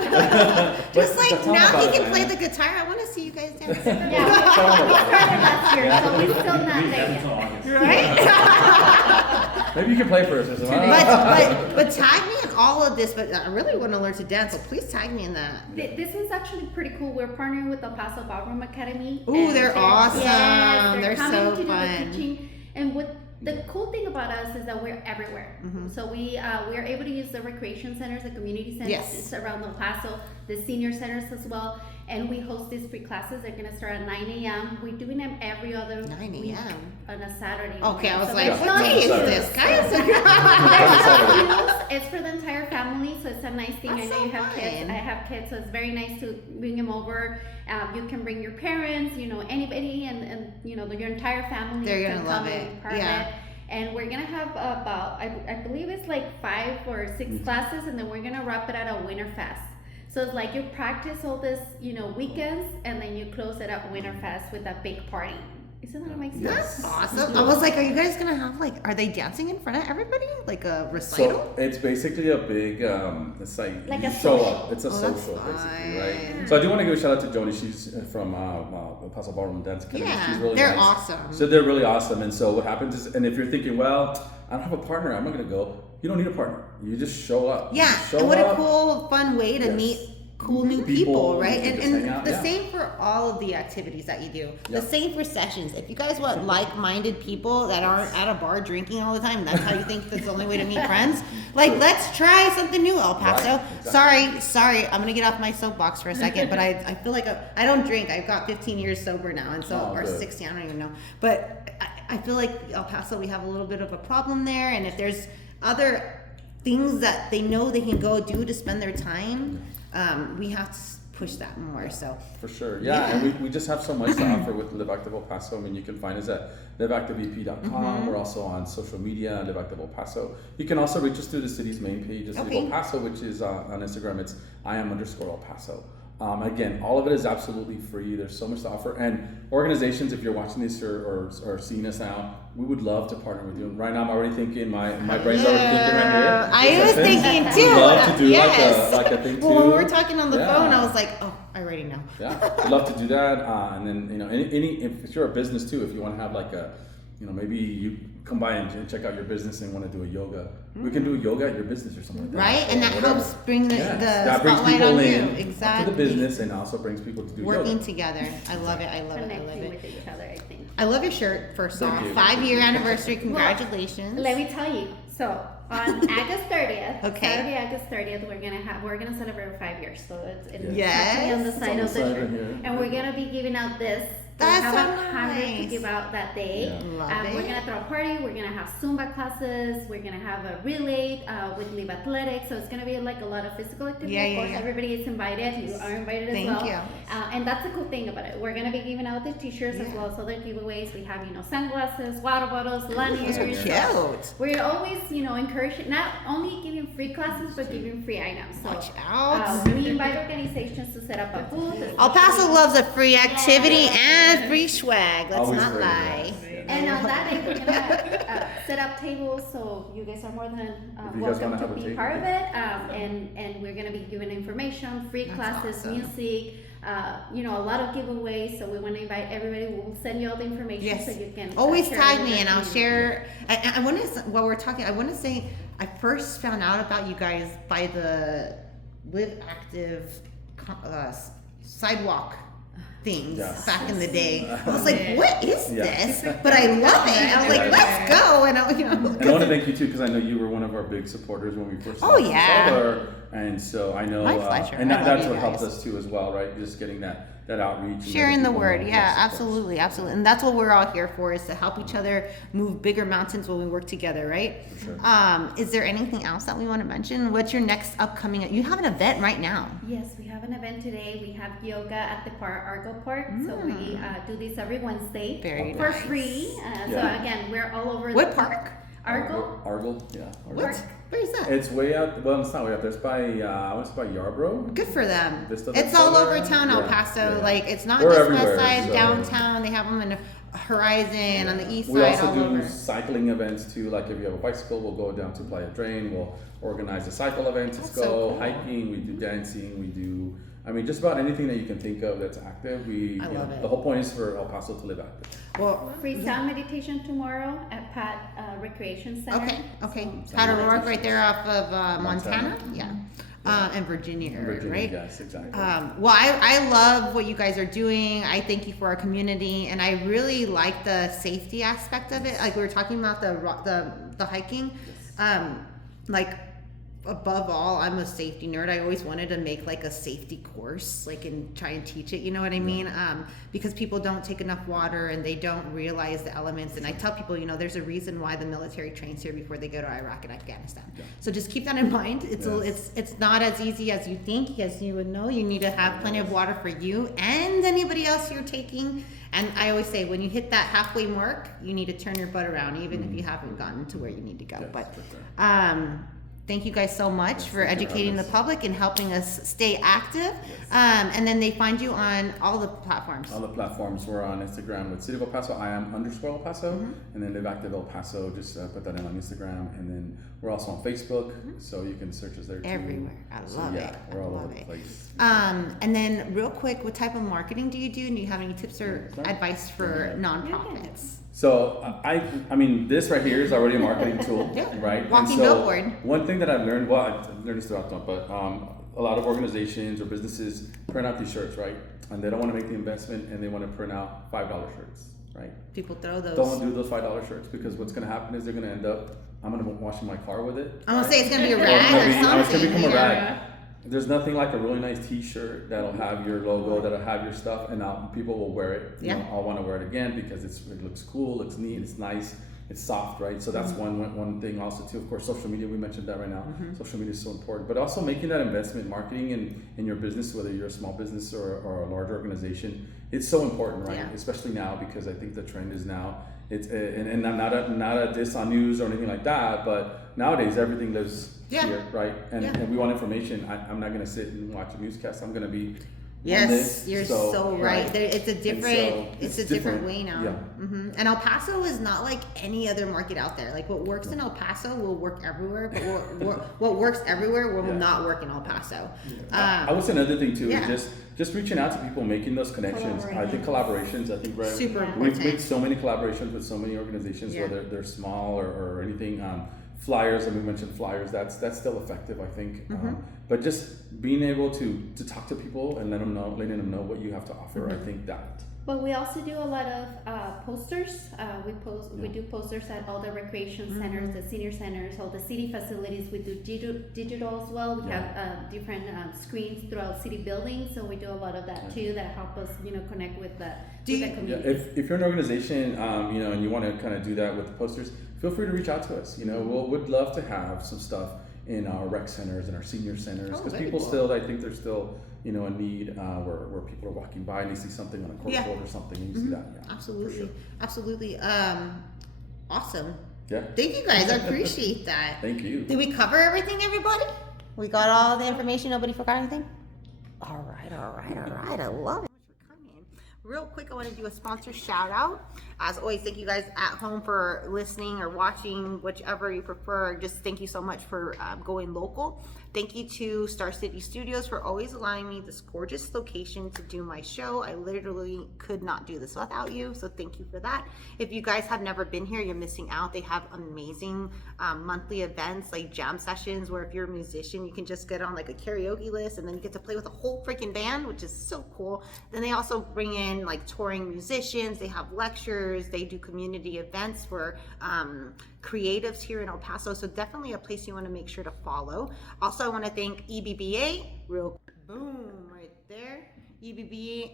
Just But like tell them now about he it, can play Diana. the guitar. I want to see you guys dance. Tell them Yeah, about we started last year, so we're still not there yet. Right? Maybe you can play first. but tag me in all of this. But I really want to learn to dance, so please tag me in that. This one's actually pretty cool. We're partnering with El Paso Ballroom Academy. Ooh, and they're awesome. Yes, They're coming so to do the fun. teaching. And what the cool thing about us is that we're everywhere. So we are able to use the recreation centers, the community centers Yes. around El Paso, the senior centers as well. And we host these free classes. They're going to start at 9 a.m. We're doing them every other 9 week a.m. on a Saturday. Okay, I was So like, there's what no day is excuse. this, guys? There's no excuse. It's for the entire family, so it's a nice thing. That's I know so you have kids. fun. I have kids, so it's very nice to bring them over. You can bring your parents, you know, anybody, and you know, your entire family. They're can gonna love come it. and be part Yeah. of it. And we're gonna have about, I believe it's like 5 or 6 classes, and then we're gonna wrap it at a Winter Fest. So it's like you practice all this, you know, weekends, and then you close it up Winter Fest with a big party. Isn't that amazing? That's awesome. I was like, are you guys gonna have like, are they dancing in front of everybody, like a recital? So it's basically a big, it's like Like you a show social. up. It's a Oh, that's social, basically, fun. right? So I do want to give a shout out to Joni. She's from El Paso Ballroom Dance Academy. Yeah, She's really they're nice. awesome. So they're really awesome. And so what happens is, and if you're thinking, well, I don't have a partner, I'm not going to go. You don't need a partner. You just show up. You Yeah, just show and what a up. cool, fun way to Yes. meet cool new people, right? you can just hang out, The yeah. same for all of the activities that you do. Yeah. The same for sessions. If you guys want like-minded people that aren't at a bar drinking all the time, and that's how you think that's the only way to meet friends, like let's try something new, El Paso. Right, exactly. Sorry, I'm gonna get off my soapbox for a second, but I feel like I don't drink. I've got 15 years sober now, and so or good. 16, I don't even know. But I feel like El Paso, we have a little bit of a problem there, and if there's other things that they know they can go do to spend their time, we have to push that more. So For sure, yeah, and we just have so much to offer with Live Active El Paso. I mean, you can find us at liveactiveep.com. We're also on social media, Live Active El Paso. You can also reach us through the city's main page, Live El Paso, which is on Instagram. It's @El Paso. Again, all of it is absolutely free. There's so much to offer. And organizations, if you're watching this or seeing us now, we would love to partner with you. Right now, I'm already thinking, my brain's already thinking right here. I was thinking too. We'd love to do Yes. like a thing too. Well, when we were talking on the Yeah. phone, I was like, oh, I already know. Yeah, I'd love to do that. And then, if you're a business too, if you want to have like a, maybe you come by and check out your business and want to do a yoga, we can do yoga at your business or something like that. Right? And that Whatever. helps bring the That brings spotlight people on you. in Exactly. to the business and also brings people to do Working yoga. together. I love it. I love it. I love Connecting it. with each other, I think. I love your shirt, first Thank off. you. 5-year anniversary. Congratulations. Let me tell you. So on August 30th, Okay. Saturday, August 30th, we're gonna celebrate 5 years. So it's Yes. actually on the It's side on of the the side shirt, right here. and we're gonna be giving out this. That's we have so 100 to nice. give out that day. Yeah. Love We're it. gonna throw a party. We're gonna have Zumba classes. We're gonna have a relay with Live Athletics. So it's gonna be like a lot of physical activity. Yeah, of yeah, course, yeah. everybody is invited. You are invited Thank as well. you. And that's the cool thing about it. We're gonna be giving out the t-shirts as Yeah. well as other giveaways. We have sunglasses, water bottles, lanyards. Those are cute. We're always encouraging not only giving free classes but giving free items. So Watch out. we invite organizations to set up a booth. El Paso loves a free activity and free swag. Let's Always not free, lie. yes. And on that day, we're gonna set up tables, so you guys are more than If you guys welcome wanna to have a be table, part of yeah. it. And we're gonna be giving information, free That's classes, awesome. music, a lot of giveaways. So we want to invite everybody. We'll send you all the information Yes. so you can Always share tag with me your and I'll community. share. I want to, while we're talking, I want to say I first found out about you guys by the Live Active sidewalk things Yes. back in the day. I was like, what is Yeah. this? But I love it. I was like, let's go. And And I want to thank you too, because I know you were one of our big supporters when we first Oh, started yeah. Sober. And so I know, My pleasure. and I love that's you what helped guys. us too as well, right? Just getting that outreach. and sharing letting the people word. know. Yeah, Yes, of course. absolutely, absolutely. And that's what we're all here for, is to help each other move bigger mountains when we work together, right? For sure. Is there anything else that we want to mention? What's your next upcoming? You have an event right now. Yes, we have an event today. We have yoga at the Argo Park. So we do this every Wednesday Very for nice. free. So Yeah. again, we're all over What the park? Argo. Argyle, yeah. Argyle. What? Where is that? It's way out. Well, it's not way out there. It's by I want to say by Yarborough. Good for them. Vista It's all Vista over there? town, El Yeah, Paso. yeah. Like, it's not We're just everywhere, west side, so- downtown. They have them in Horizon, on the east We side, also all do over. cycling events too. Like if you have a bicycle, we'll go down to Playa Drain. We'll organize a cycle event. Let's That's so go cool. hiking. We do dancing. We do. I mean, just about anything that you can think of that's active. I love it. The whole point is for El Paso to live active. Well, Free sound meditation tomorrow at Pat Recreation Center. okay. So- Pat O'Rourke right there off of Montana. Montana. Yeah. And Virginia, Virginia, right? yes, exactly. Well, I love what you guys are doing. I thank you for our community, and I really like the safety aspect of it. Like we were talking about the hiking. Like above all, I'm a safety nerd. I always wanted to make like a safety course, like and try and teach it. You know what I mean? Because people don't take enough water and they don't realize the elements. And I tell people, there's a reason why the military trains here before they go to Iraq and Afghanistan. Yeah. So just keep that in mind. It's Yes. it's not as easy as you think. As you would know, you need to have plenty of water for you and anybody else you're taking. And I always say, when you hit that halfway mark, you need to turn your butt around, even if you haven't gotten to where you need to go. Yes, But for sure. thank you guys so much Yes, for thank you for educating the having us. public and helping us stay active. And then they find you on all the platforms. All the platforms. We're on Instagram with City of El Paso. I am _El Paso, and then Live Active El Paso. Just put that in on Instagram, and then we're also on Facebook, so you can search us there too. Everywhere. I love yeah, it. we're I all love over the it. place. And then real quick, what type of marketing do you do? And do you have any tips or Sorry? advice for nonprofits? So I mean, this right here is already a marketing tool, Yeah. right? Walking and so billboard. One thing that I've learned, well, I've learned this throughout, but a lot of organizations or businesses print out these shirts, right? And they don't want to make the investment, and they want to print out $5 shirts, right? People throw those. Don't do those $5 shirts, because what's going to happen is they're going to end up, I'm going to be washing my car with it. I'm gonna say it's gonna be a Or rag or it's something. going to become a yeah. rag. There's nothing like a really nice T-shirt that'll have your logo, that'll have your stuff, and now people will wear it. You know, I'll want to wear it again because it looks cool, it's neat, it's nice, it's soft, right? So that's one thing also too. Of course, social media, we mentioned that right now. Social media is so important, but also making that investment, marketing in your business, whether you're a small business or a large organization, it's so important, right? Yeah. Especially now, because I think the trend is now. It's and not a diss on news or anything like that, but nowadays everything lives here, right? And we want information. I'm not gonna sit and watch a newscast. I'm gonna be on this. You're so right. It's a different, it's a different way now. Yeah. And El Paso is not like any other market out there. Like what works in El Paso will work everywhere, but what works everywhere will not work in El Paso. I would say another thing too is just reaching out to people, making those connections. I think collaborations. I think super important. We've made so many collaborations with so many organizations, whether they're small or anything. Flyers, and we mentioned flyers. That's still effective, I think. But just being able to talk to people and letting them know what you have to offer. I think that. But we also do a lot of posters. We do posters at all the recreation centers, the senior centers, all the city facilities. We do digital as well. We have different screens throughout city buildings, so we do a lot of that too. That help us, connect with the community. If you're an organization, and you want to kind of do that with the posters, feel free to reach out to us. We'd love to have some stuff in our rec centers and our senior centers, because people still, I think there's still a need where people are walking by and they see something on a corkboard or something, and you see that. Absolutely. Awesome. Yeah. Thank you guys. I appreciate that. Thank you. Did we cover everything, everybody? We got all the information. Nobody forgot anything? All right. I love it. Real quick, I want to do a sponsor shout out. As always, thank you guys at home for listening or watching, whichever you prefer. Just thank you so much for going local. Thank you to Star City Studios for always allowing me this gorgeous location to do my show. I literally could not do this without you, so thank you for that. If you guys have never been here, you're missing out. They have amazing monthly events like jam sessions, where if you're a musician, you can just get on like a karaoke list, and then you get to play with a whole freaking band, which is so cool. Then they also bring in like touring musicians. They have lectures. They do community events for creatives here in El Paso, so definitely a place you want to make sure to follow. Also, I want to thank EBBA, real boom, right there. EBBA,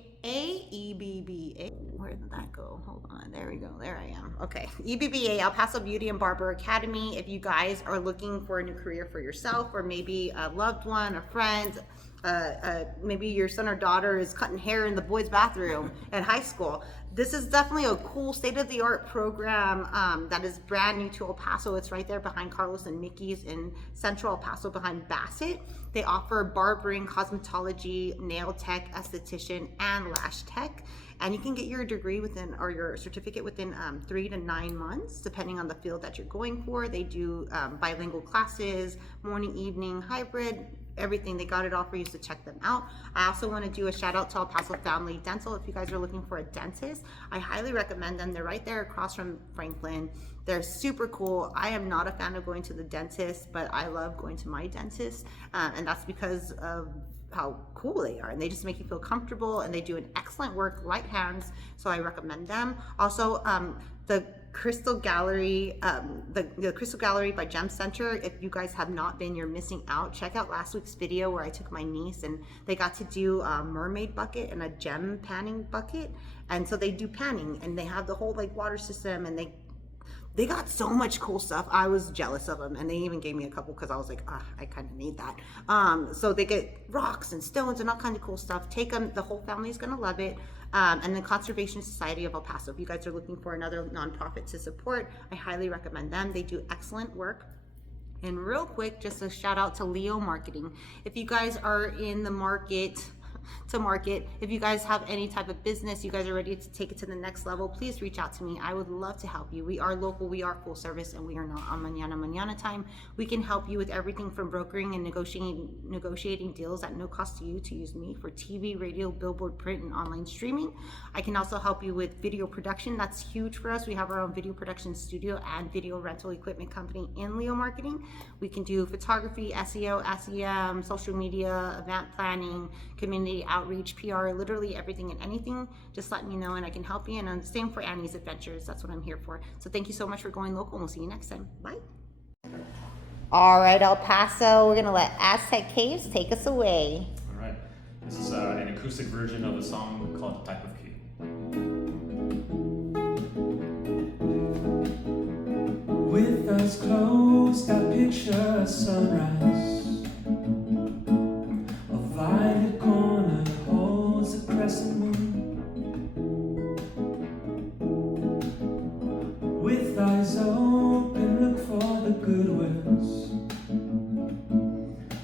where did that go? Hold on, there we go, there I am. Okay, EBBA, El Paso Beauty and Barber Academy. If you guys are looking for a new career for yourself, or maybe a loved one, a friend, maybe your son or daughter is cutting hair in the boys' bathroom at high school, this is definitely a cool state-of-the-art program that is brand new to El Paso. It's right there behind Carlos and Mickey's in Central El Paso behind Bassett. They offer barbering, cosmetology, nail tech, esthetician, and lash tech. And you can get your degree or your certificate within 3 to 9 months, depending on the field that you're going for. They do bilingual classes, morning, evening, hybrid, everything. They got it all for you, so check them out. I also want to do a shout out to El Paso Family Dental. If you guys are looking for a dentist, I highly recommend them. They're right there across from Franklin. They're super cool. I am not a fan of going to the dentist, but I love going to my dentist, and that's because of how cool they are, and they just make you feel comfortable, and they do an excellent work, light hands, so I recommend them. Also, the Crystal Gallery, the Crystal Gallery by Gem Center. If you guys have not been, you're missing out. Check out last week's video where I took my niece and they got to do a mermaid bucket and a gem panning bucket, and so they do panning, and they have the whole like water system, and they got so much cool stuff. I was jealous of them, and they even gave me a couple because I was like, I kind of need that. So they get rocks and stones and all kinds of cool stuff. Take them. The whole family's going to love it. And the Conservation Society of El Paso. If you guys are looking for another nonprofit to support, I highly recommend them. They do excellent work. And real quick, just a shout out to Leo Marketing. If you guys are in the market to market. If you guys have any type of business, you guys are ready to take it to the next level, please reach out to me. I would love to help you. We are local, we are full service, and we are not on mañana time. We can help you with everything from brokering and negotiating deals at no cost to you to use me for TV, radio, billboard, print, and online streaming. I can also help you with video production. That's huge for us. We have our own video production studio and video rental equipment company in Leo Marketing. We can do photography, SEO, SEM, social media, event planning, community outreach, PR, literally everything and anything. Just let me know and I can help you. And same for Annie's Adventures. That's what I'm here for. So thank you so much for going local, and we'll see you next time. Bye. All right, El Paso, we're gonna let Aztec Caves take us away. All right. This is an acoustic version of a song called Type of Key. With eyes closed, I picture a sunrise. A violet corner holds a crescent moon. With eyes open, look for the good words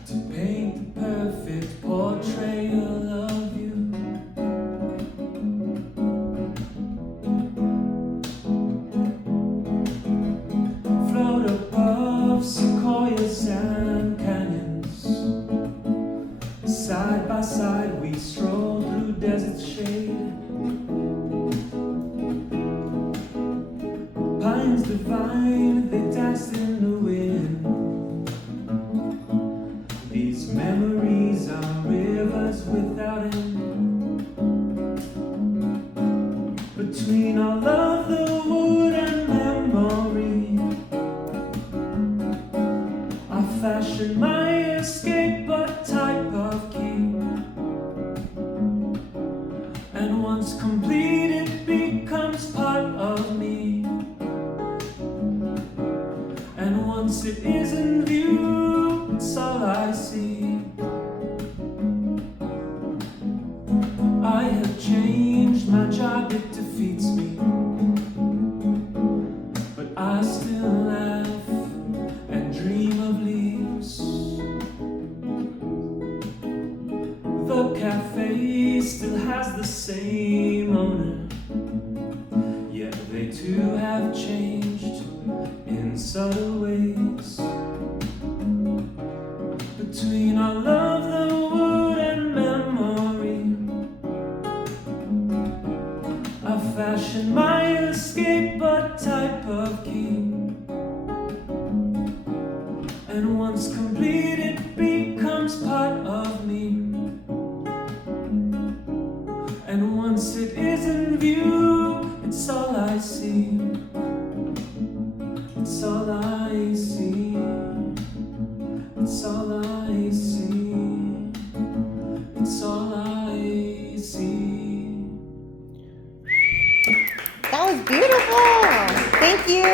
to paint the perfect portrayal of you. Float above sequoias and canyons. Side by side we stroll through desert shade. Pines divine, they danced in the wind. These memories are rivers without end. Between all of the wood and memory, I fashion my escape, a type of key. And once complete, it becomes part of me. And once it is in view, it's all I see. I have changed my job, it defeats me. But I still laugh and dream of leaves. The cafe still has the same owner, yet they too have changed in subtle ways. Between all of the wood and memory, I fashion my escape, a type of key. And once complete, it becomes part of me. And once it is in view, it's all I see. It's all I see. It's all I see. It's all I see. That was beautiful. Thank you.